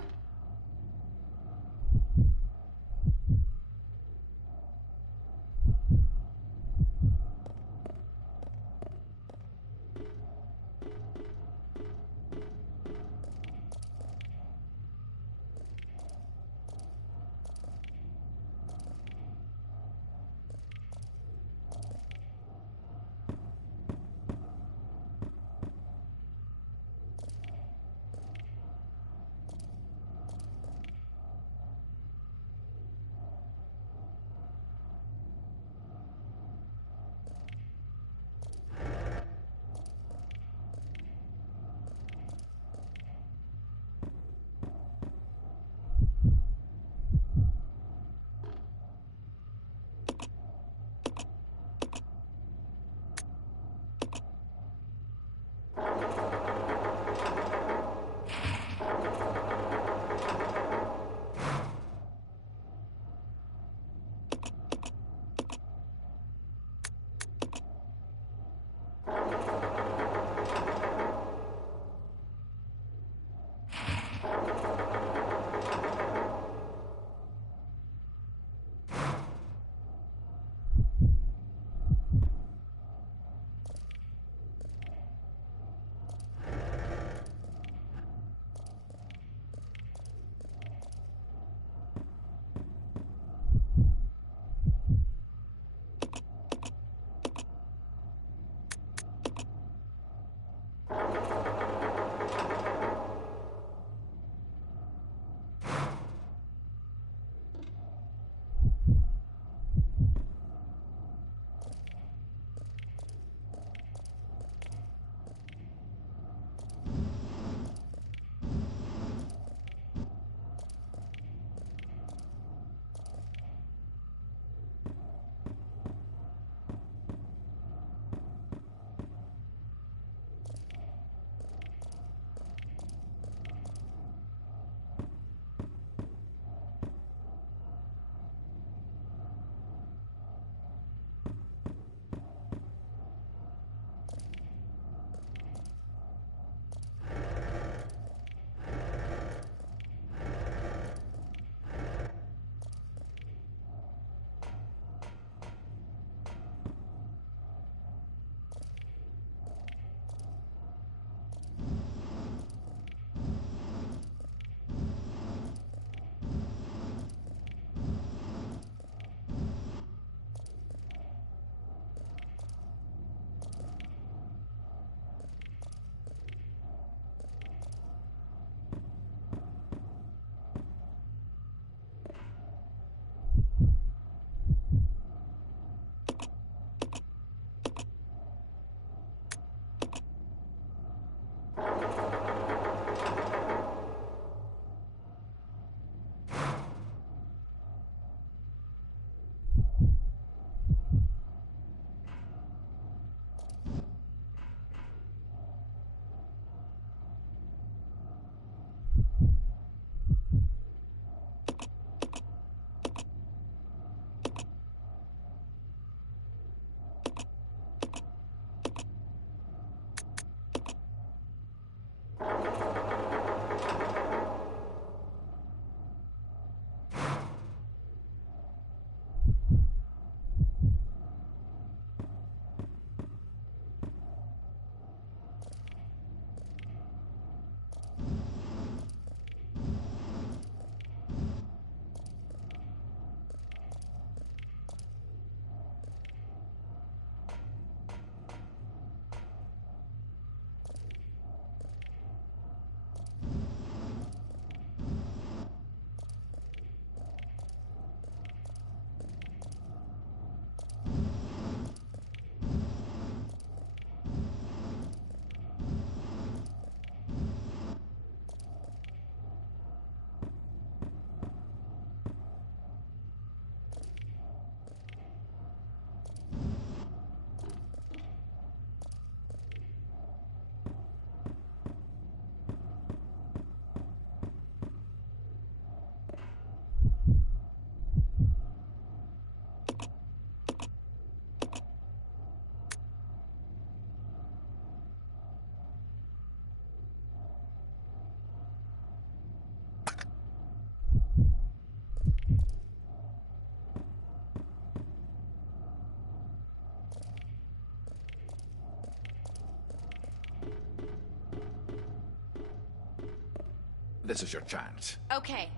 This is your chance. Okay.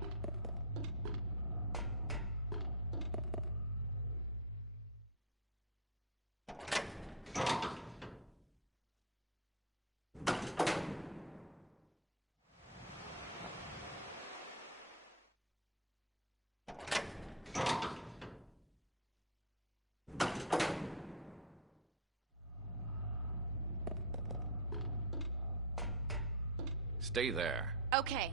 Stay there. Okay.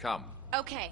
Come. Okay.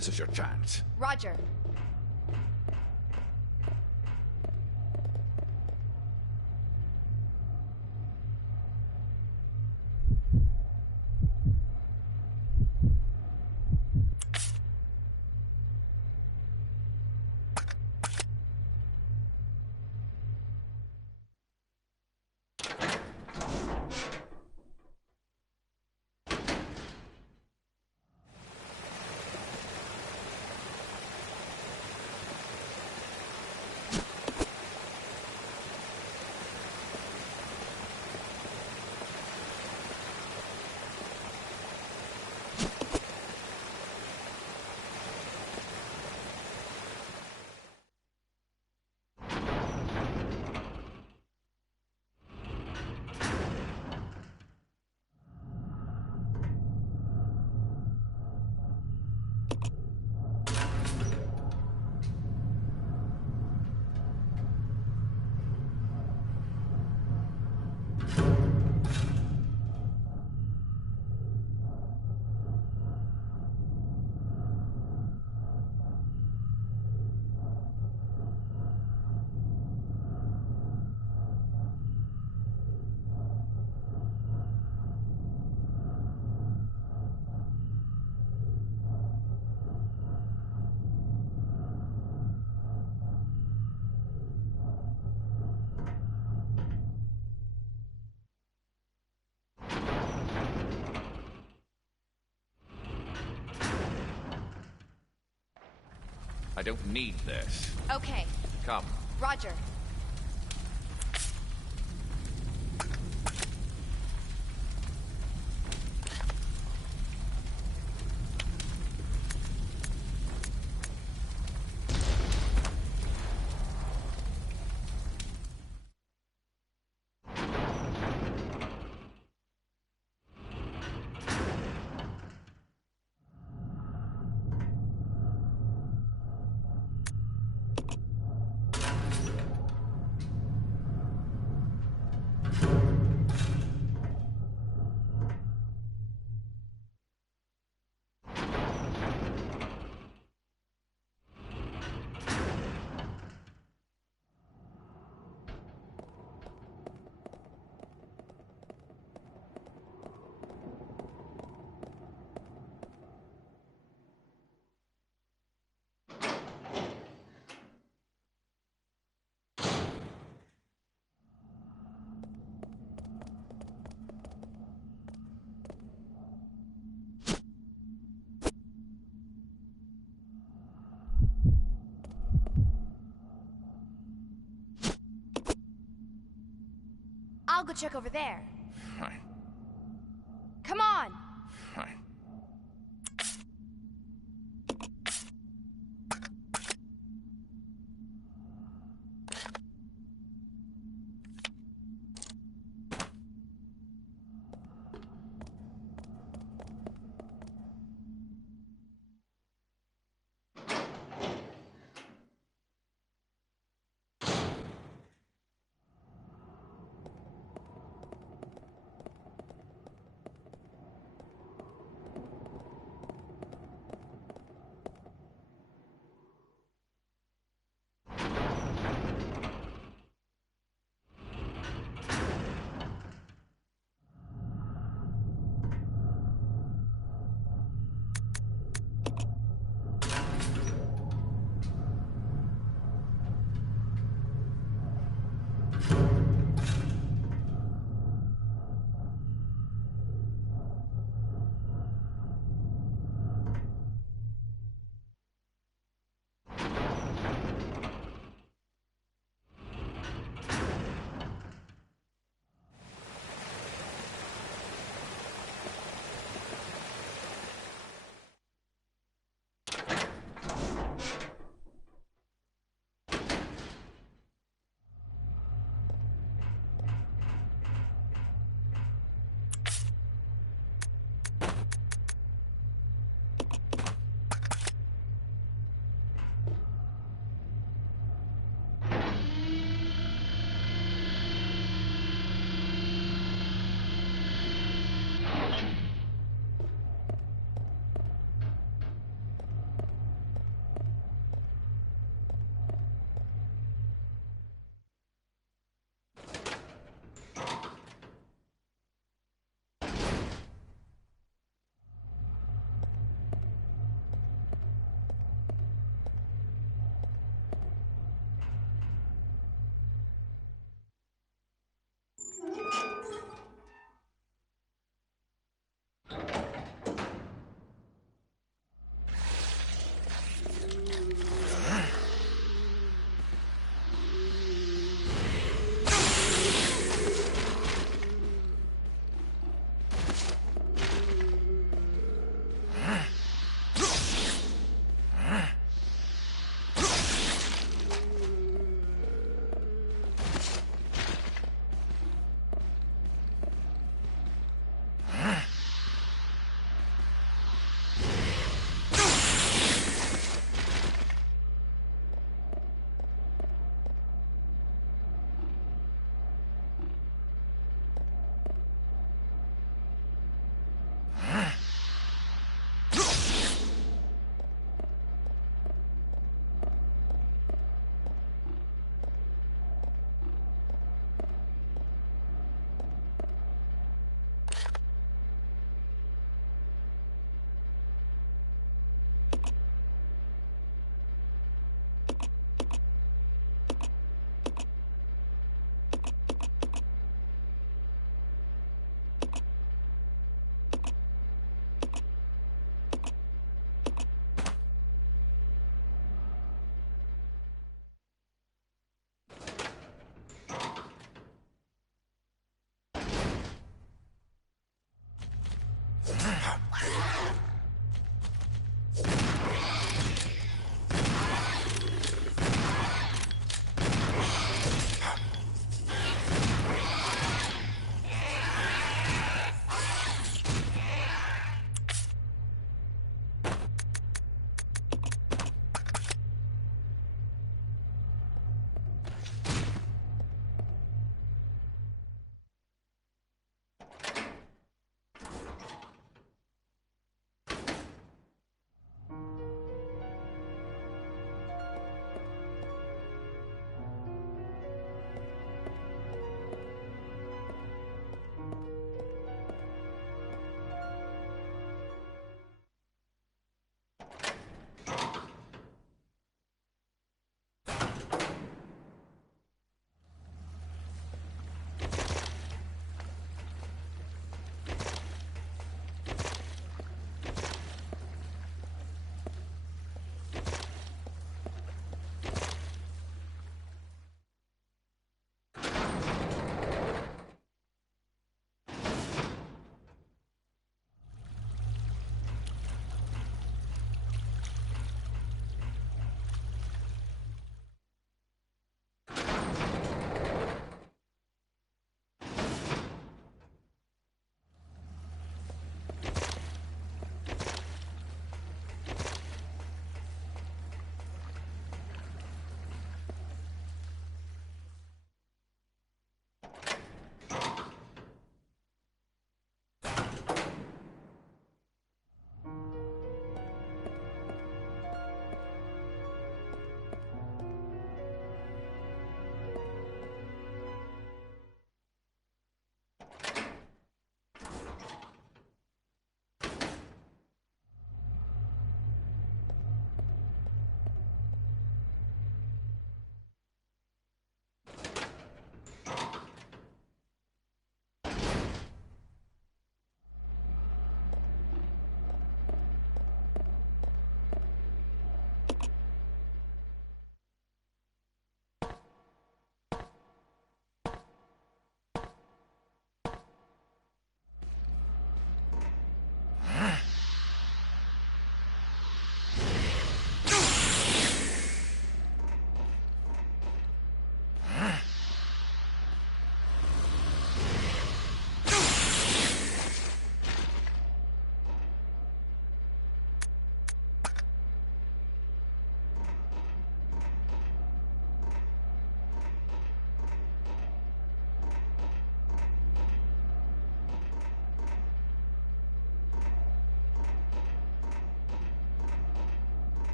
This is your chance. Roger. I don't need this. Okay. Come. Roger. I'll go check over there. Fine. Come on! Fine.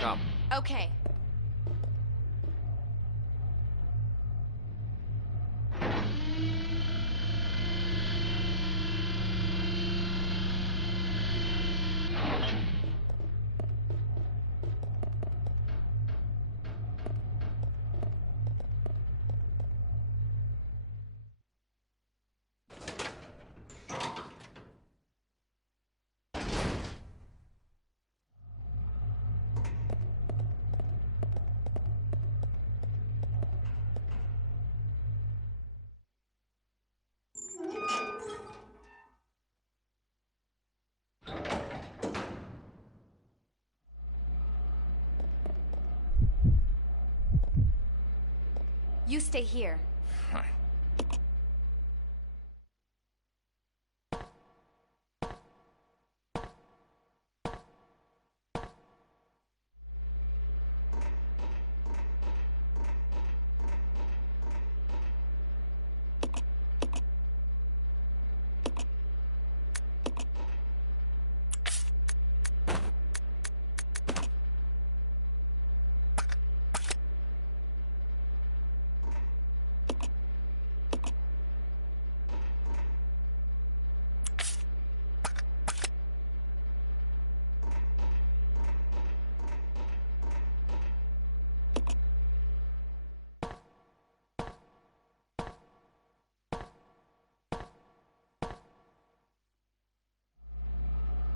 Come. Okay. You stay here. Fine.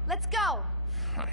Let's go! Fine.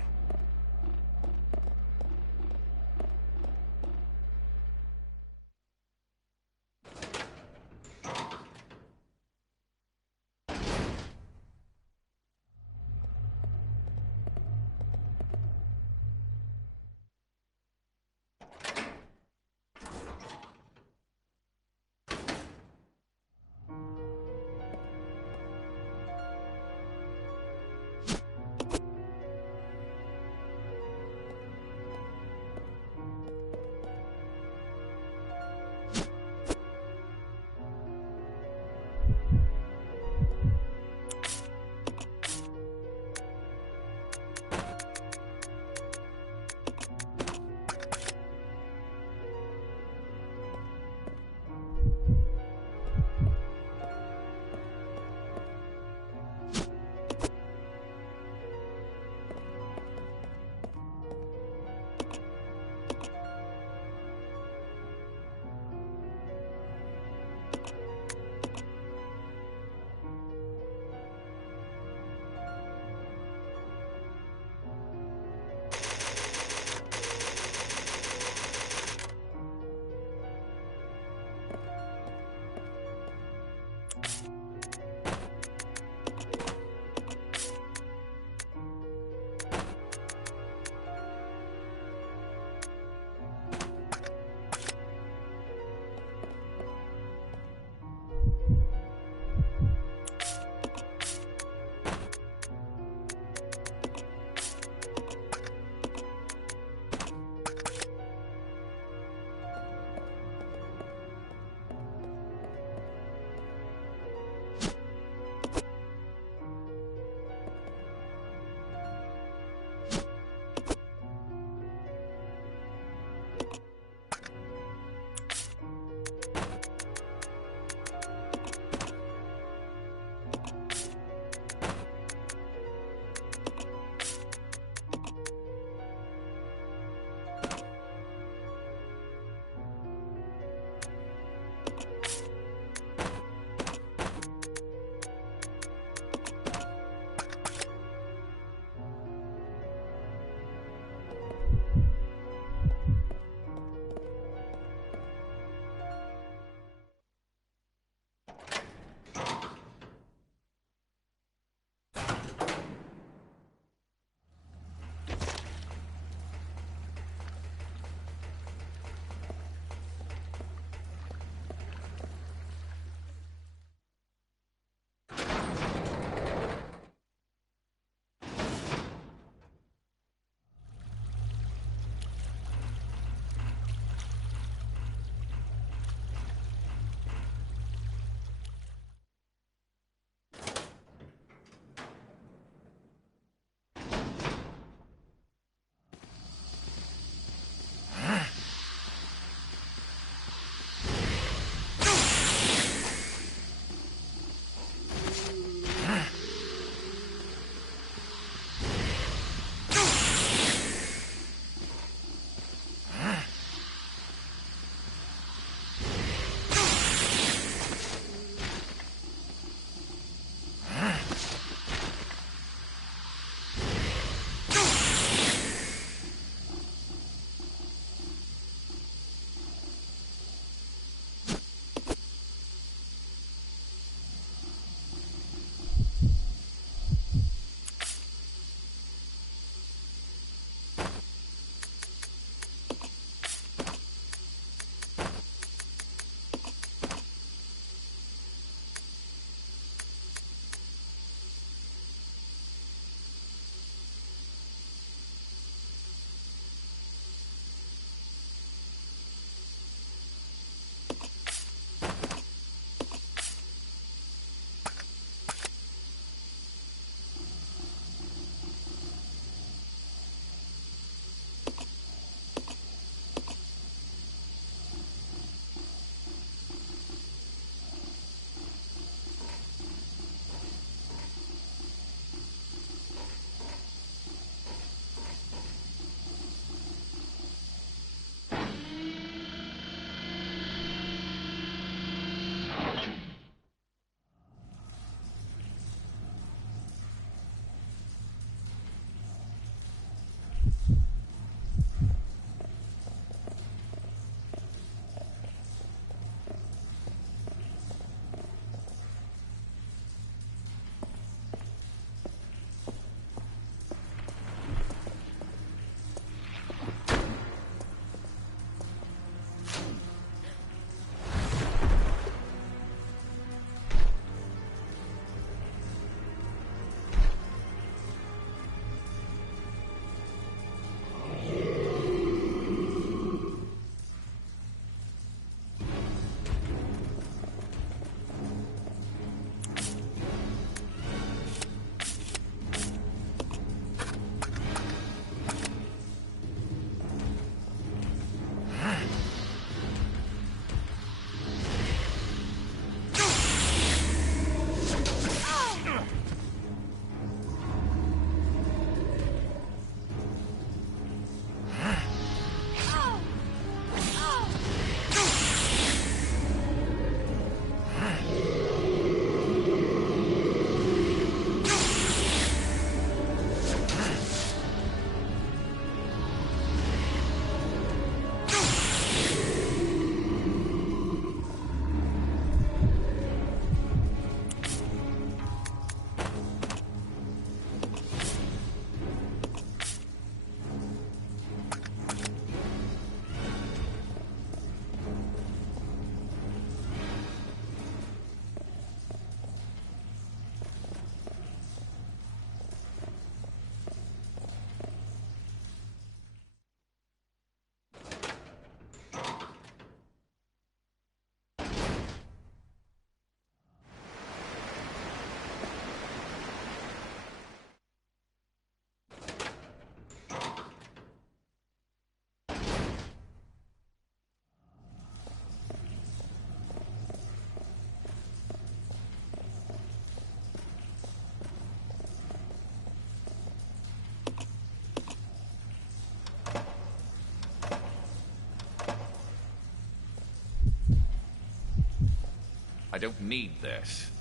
I don't need this.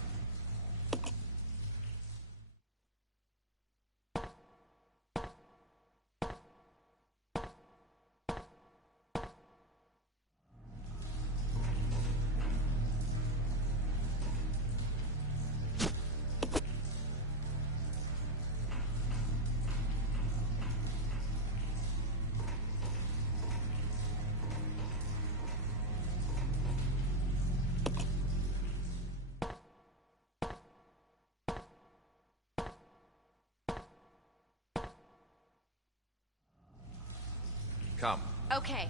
Come. Okay.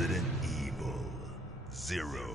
Resident Evil 0.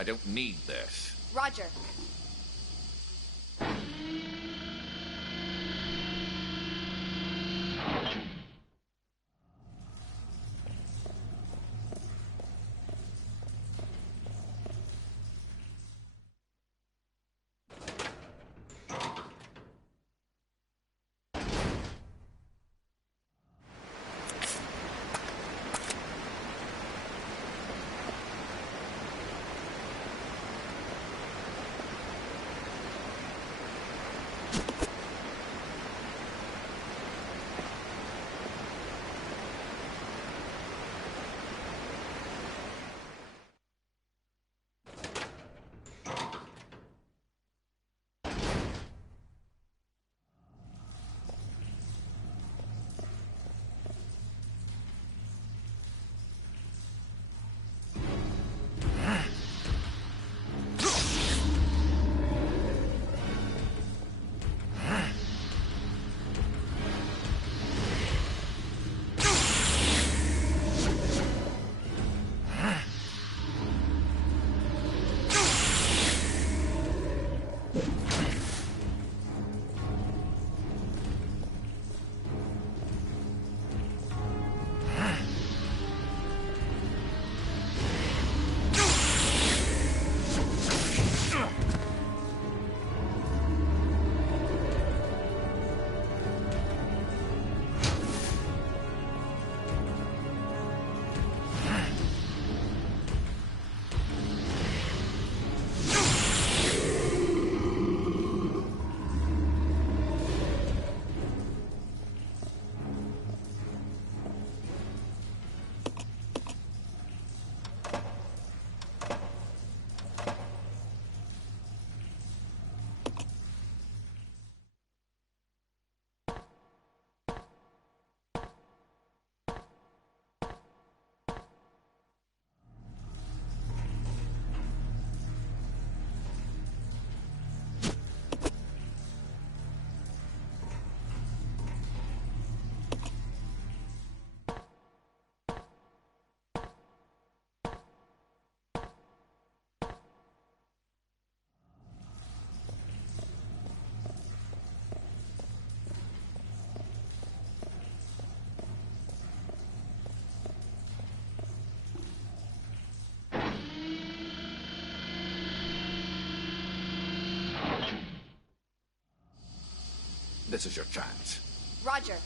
I don't need this. Roger. This is your chance. Roger.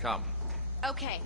Come. Okay.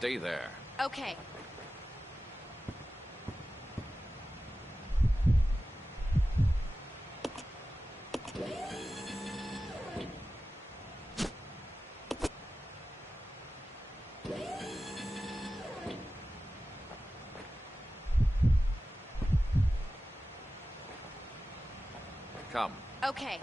Stay there. Okay. Come. Okay.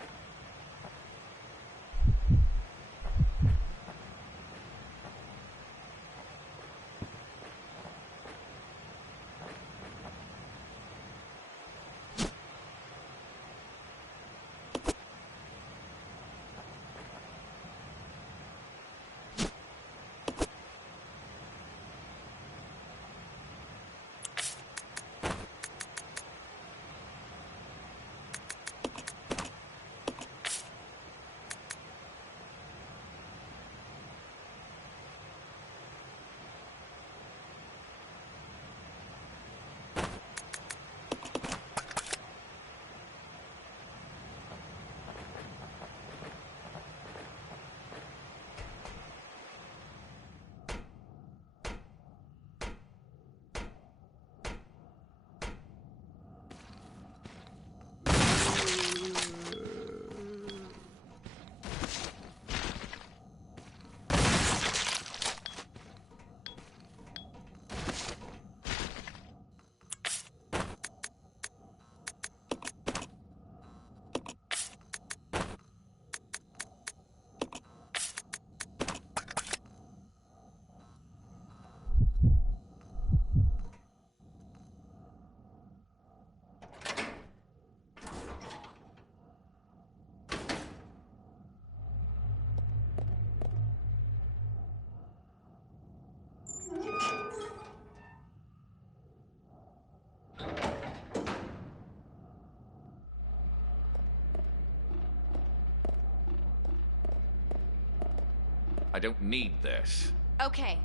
I don't need this. Okay.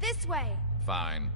This way. Fine.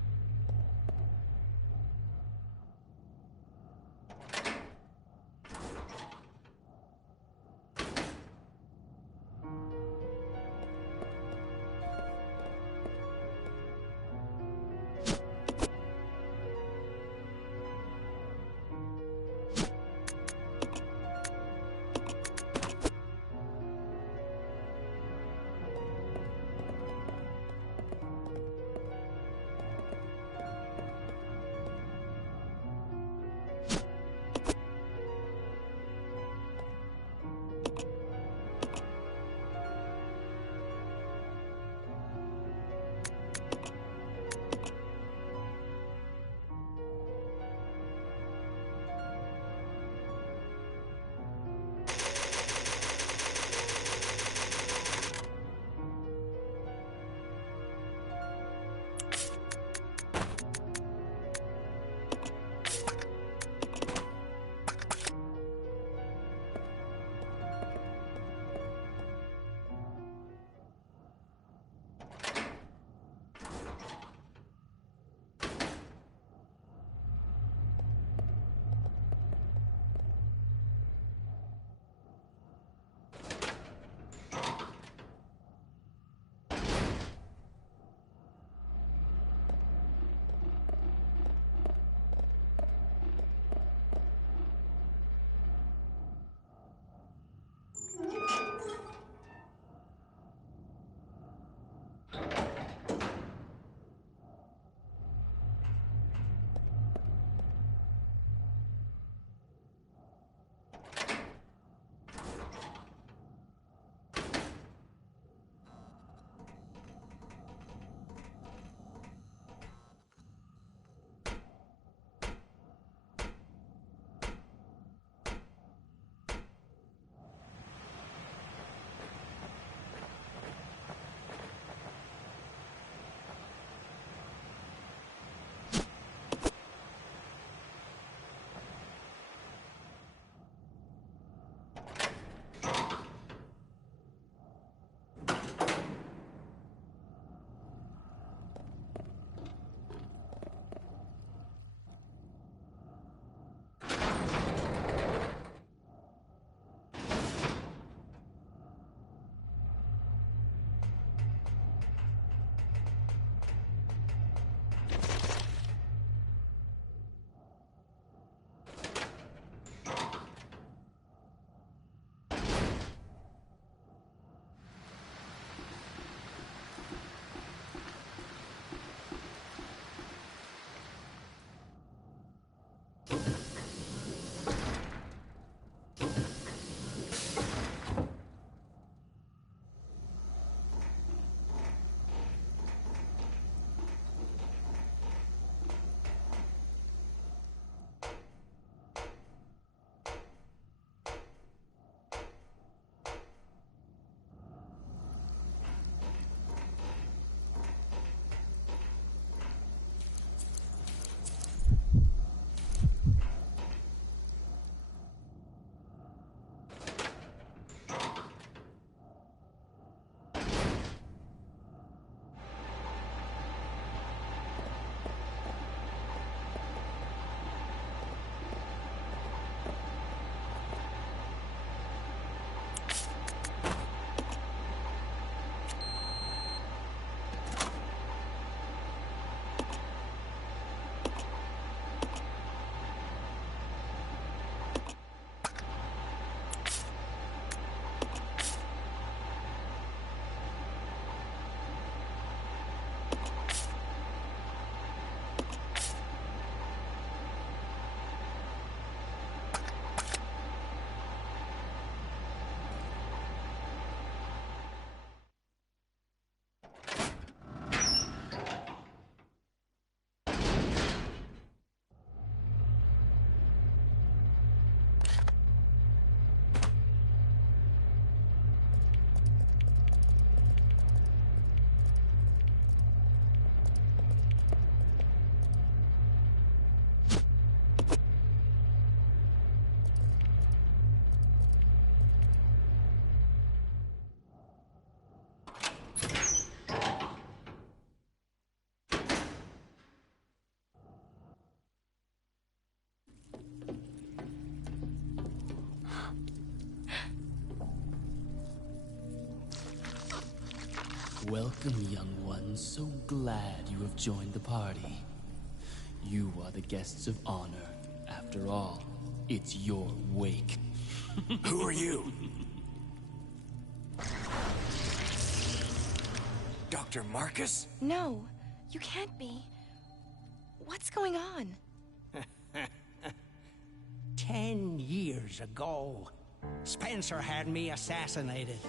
Welcome, young ones. So glad you have joined the party. You are the guests of honor. After all, it's your wake. Who are you? Dr. Marcus? No, you can't be. What's going on? 10 years ago, Spencer had me assassinated.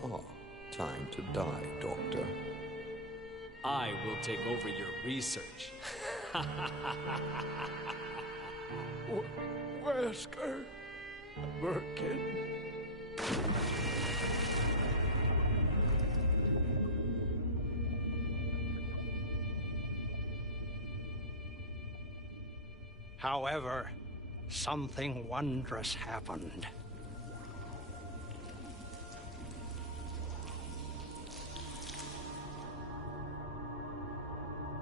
Oh, time to die, Doctor. I will take over your research. Wesker, Birkin. However, something wondrous happened.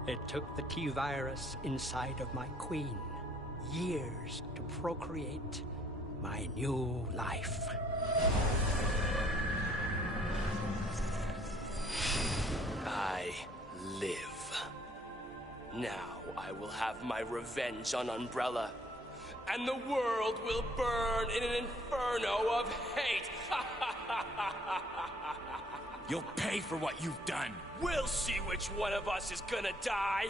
It took the T-virus inside of my queen years to procreate my new life. I live. Now I will have my revenge on Umbrella, and the world will burn in an inferno of hate. You'll pay for what you've done. We'll see which one of us is gonna die.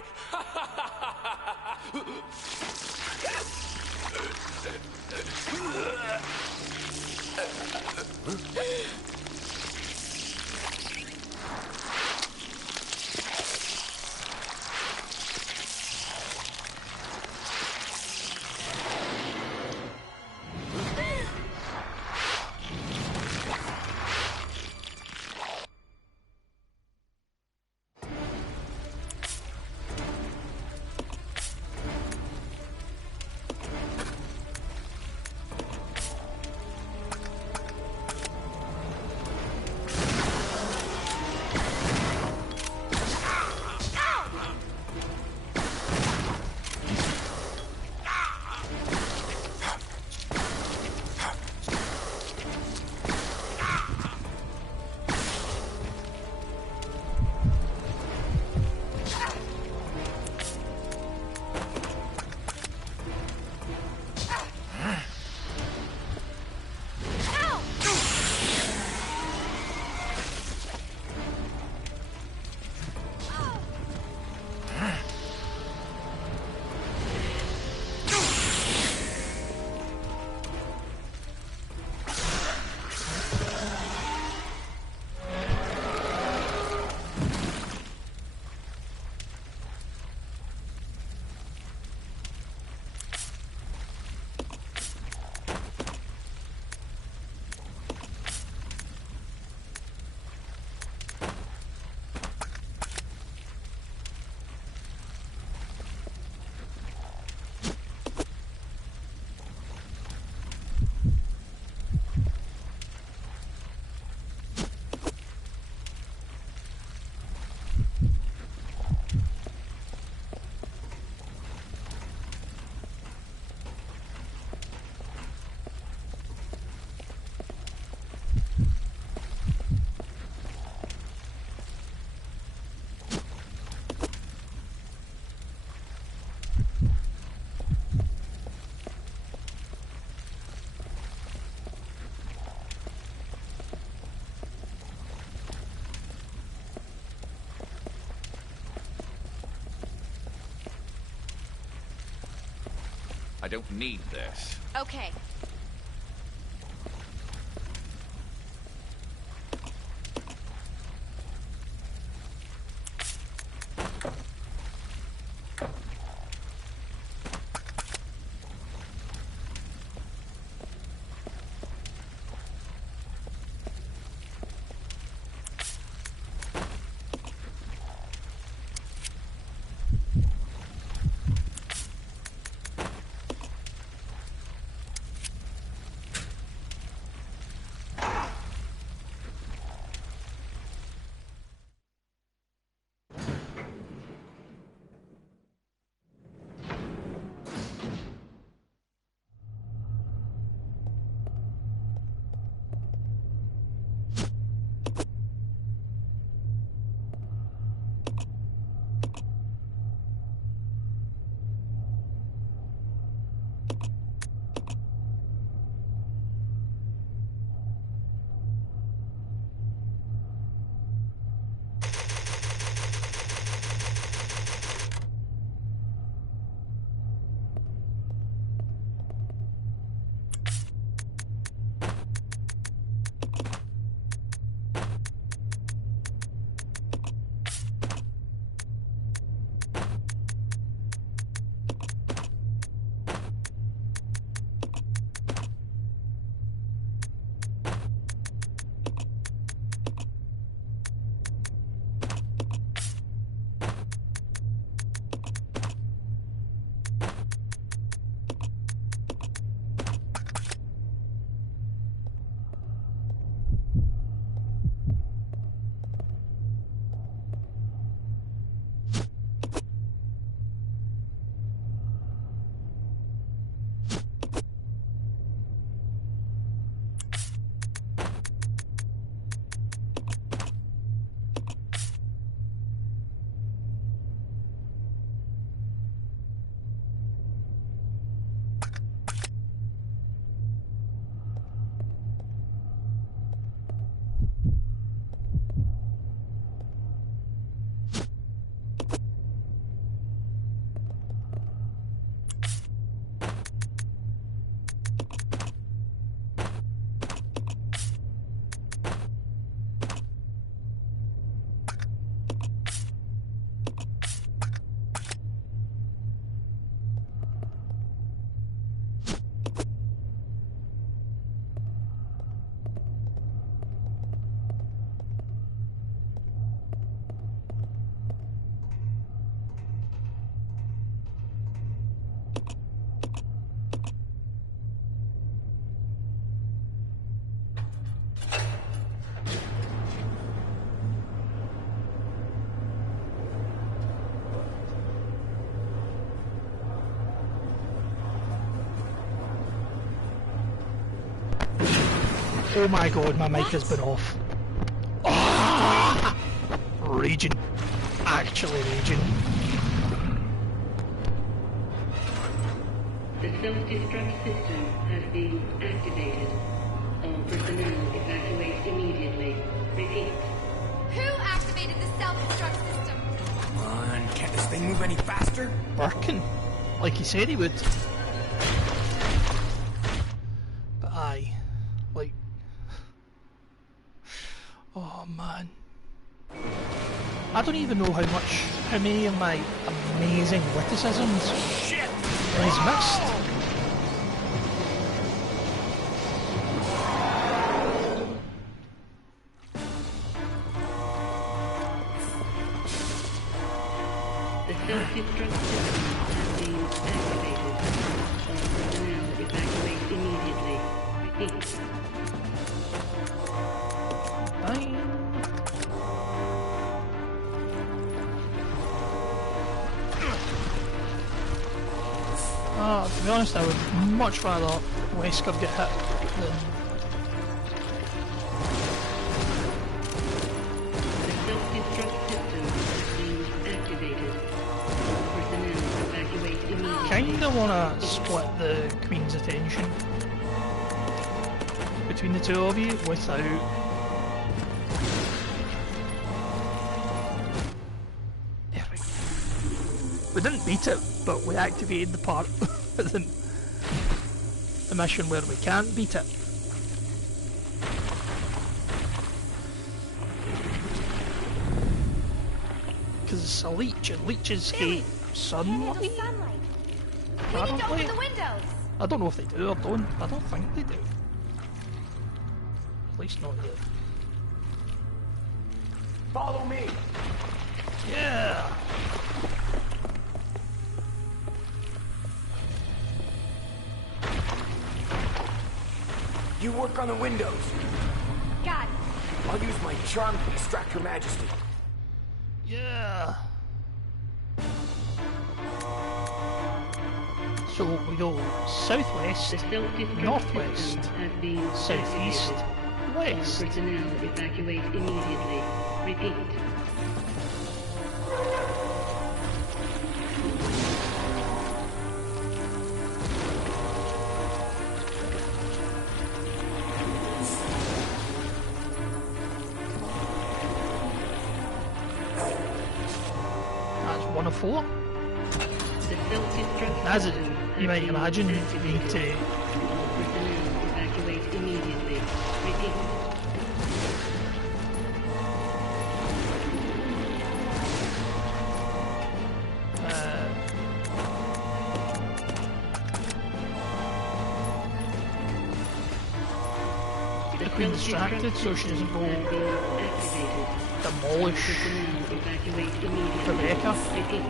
I don't need this. Okay. Oh my god, my mic has been off. Ah! Raging. Actually raging. The self-destruct system has been activated. All personnel evacuate immediately. Repeat. Who activated the self-destruct system? Come on, can't this thing move any faster? Working. Like he said he would. But aye. Like... Oh man. I don't even know how many of my amazing witticisms he's missed. The self-destruct system has been activated. All personnel evacuate immediately. Repeat. Fine. To be honest, I would much rather Wesker get hit than... The self-destruct system has been activated. All personnel evacuate immediately. Kinda wanna split the Queen's attention between the two of you without... There we go. We didn't beat it, but we activated the part of the mission where we can't beat it. Because it's a leech, and leeches hate sunlight. Maybe open Apparently. the windows. I don't know if they do or don't. I don't think they do. At least not yet. Follow me! Yeah! You work on the windows. Got it. I'll use my charm to distract Her Majesty. Yeah! So we go southwest, The self-destruct northwest, system has been southeast, activated. west. All personnel evacuate immediately. Repeat. That's 1 of 4. The self-destruct As it, system you has might been imagine, you activated. need to... All personnel evacuate immediately. Repeat. Keep the Queen distracted so she doesn't go Has been activated. demolish Personnel evacuate immediately. Rebecca. Repeat.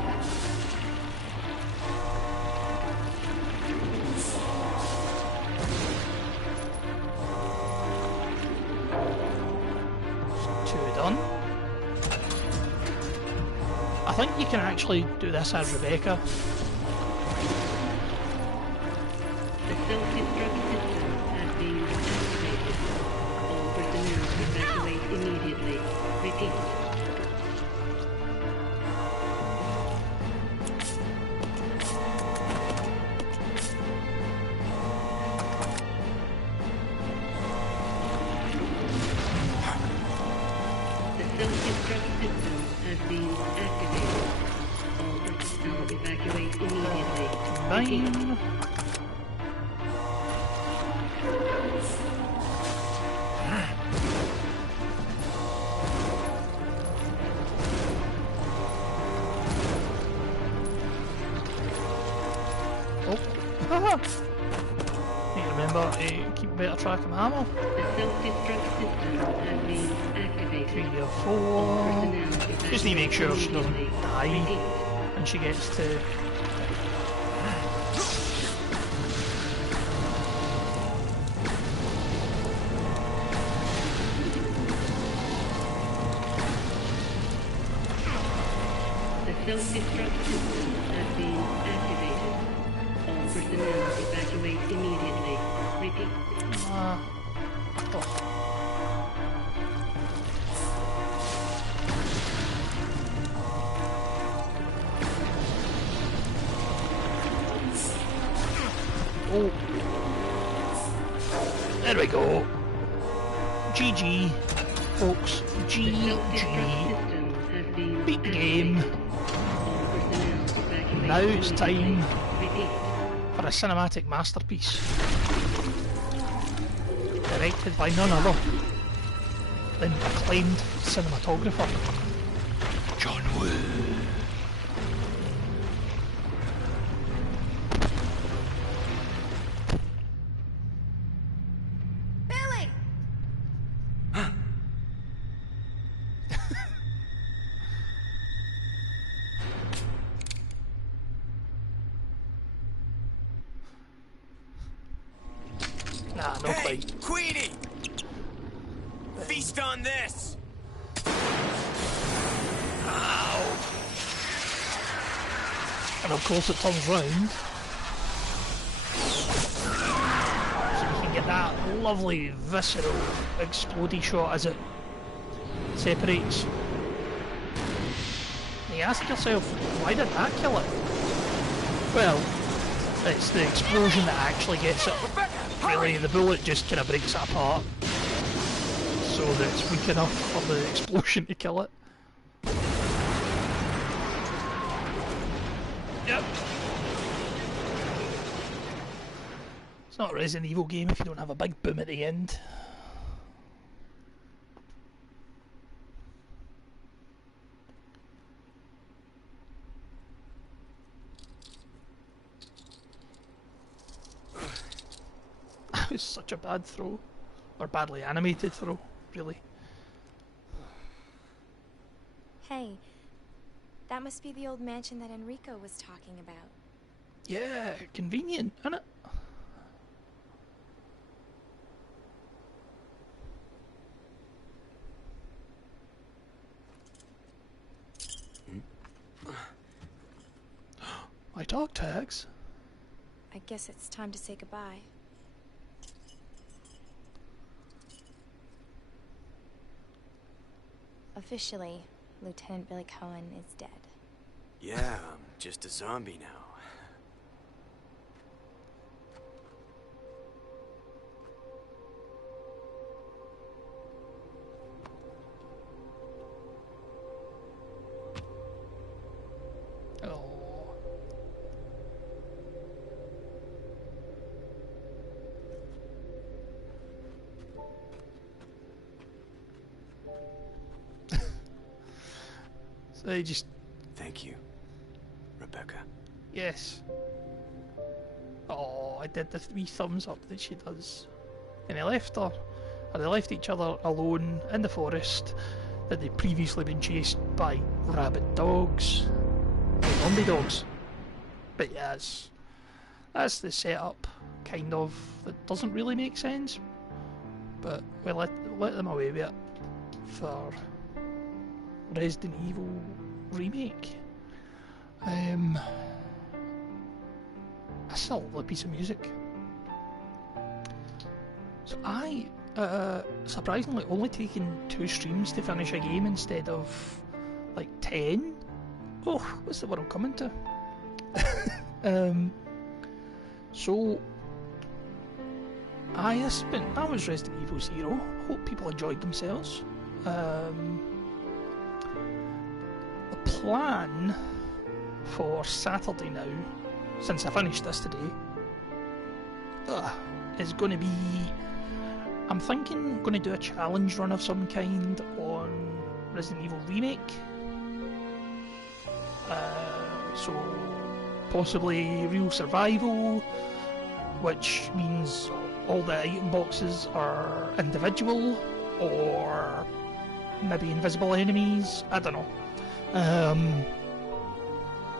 Two done. I think you can actually do this as Rebecca. The self-destruct system has been activated. All personnel evacuate immediately. Repeat. The self-destruct system has been activated. All personnel evacuate immediately. Repeat. Fine. Oh. Need to remember to keep better track of my ammo. The self-destruct system has been activated. 3 or All 4. personnel Just need to make sure she doesn't immediately. die Repeat. when she gets to... The self-destruct system has been activated. All personnel evacuate immediately. Repeat. Oh. Oh. There we go. GG, folks. GG. Beat the game. Now it's time for a cinematic masterpiece. Directed by none other than acclaimed cinematographer John Woo. Billy! Nah, no Hey, fight. Queenie! Feast on this! Ow! And of course it turns round. So you can get that lovely, visceral, explodey shot as it separates. And you ask yourself, why did that kill it? Well, it's the explosion that actually gets it. Really, the bullet just kind of breaks it apart. So that it's weak enough for the explosion to kill it. Yep. It's not a Resident Evil game if you don't have a big boom at the end. That was such a bad throw. Or badly animated throw, really. Hey, that must be the old mansion that Enrico was talking about. Yeah, convenient, isn't it? My dog tags. I guess it's time to say goodbye. Officially, Lieutenant Billy Cohen is dead. Yeah, I'm just a zombie now. Oh. So they just... Thank you, Rebecca. Yes. Oh, I did the 3 thumbs up that she does. And they left her, or they left each other alone in the forest that they'd previously been chased by rabid dogs. Zombie dogs. But yes, that's the setup, kind of. It doesn't really make sense, but we let them away with it for Resident Evil remake. That's a lovely piece of music. So I, surprisingly, only taken 2 streams to finish a game instead of like 10. Oh, what's the world coming to? So that was Resident Evil 0. Hope people enjoyed themselves. The plan for Saturday now, since I finished this today, is going to be, I'm thinking, going to do a challenge run of some kind on Resident Evil Remake. So possibly real survival, which means all the item boxes are individual, or maybe invisible enemies, I don't know.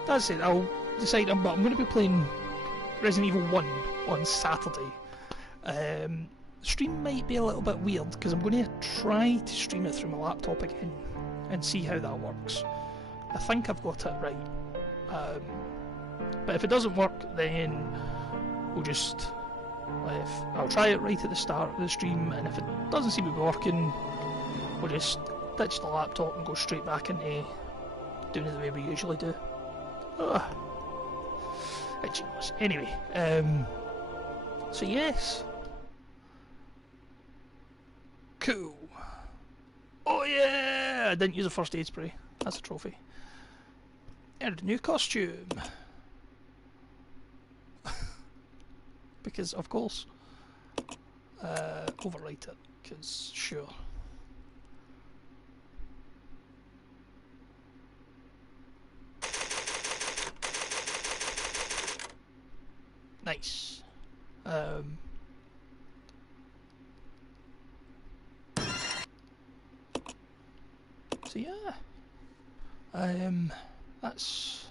That's it, I'll decide, but I'm going to be playing Resident Evil 1 on Saturday. Stream might be a little bit weird, because I'm going to try to stream it through my laptop again, and see how that works. I think I've got it right. But if it doesn't work, then we'll just... I'll try it right at the start of the stream, and if it doesn't seem to be working, we'll just ditch the laptop and go straight back into doing it the way we usually do. It's genius. Anyway, So yes. Cool. Oh yeah! I didn't use a first aid spray. That's a trophy. And a new costume. Because of course. Overwrite it, because sure. Nice. So yeah. That's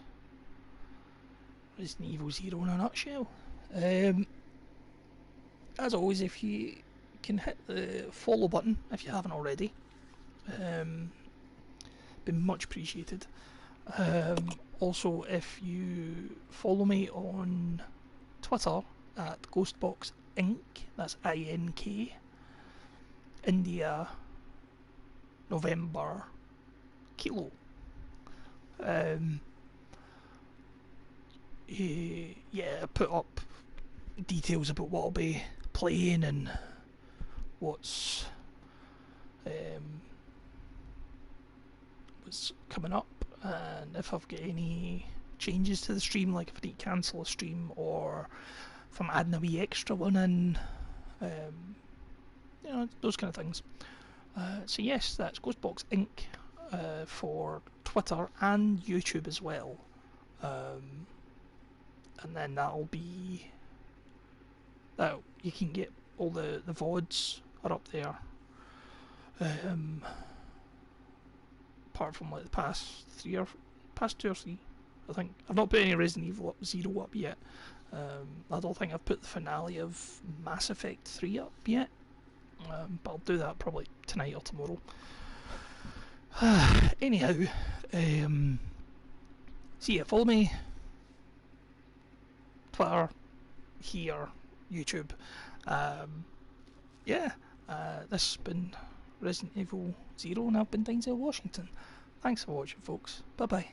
Resident Evil 0 in a nutshell. As always, if you can hit the follow button if you haven't already, be much appreciated. Also, if you follow me on Twitter at Ghostbox Inc, that's INK, India, November, Kilo. Yeah, I put up details about what I'll be playing and what's coming up, and if I've got any changes to the stream, like if I need to cancel a stream or if I'm adding a wee extra one in, you know, those kind of things. So yes, that's Ghostbox Inc. For Twitter and YouTube as well. And then that'll be that you can get all the VODs are up there. Apart from like the past 2 or 3, I think. I've not put any Resident Evil 0 up yet. I don't think I've put the finale of Mass Effect 3 up yet. But I'll do that probably tonight or tomorrow. Anyhow, so yeah, follow me. Twitter, here, YouTube. Yeah, this has been Resident Evil 0 and I've been Denzel Washington. Thanks for watching, folks. Bye bye.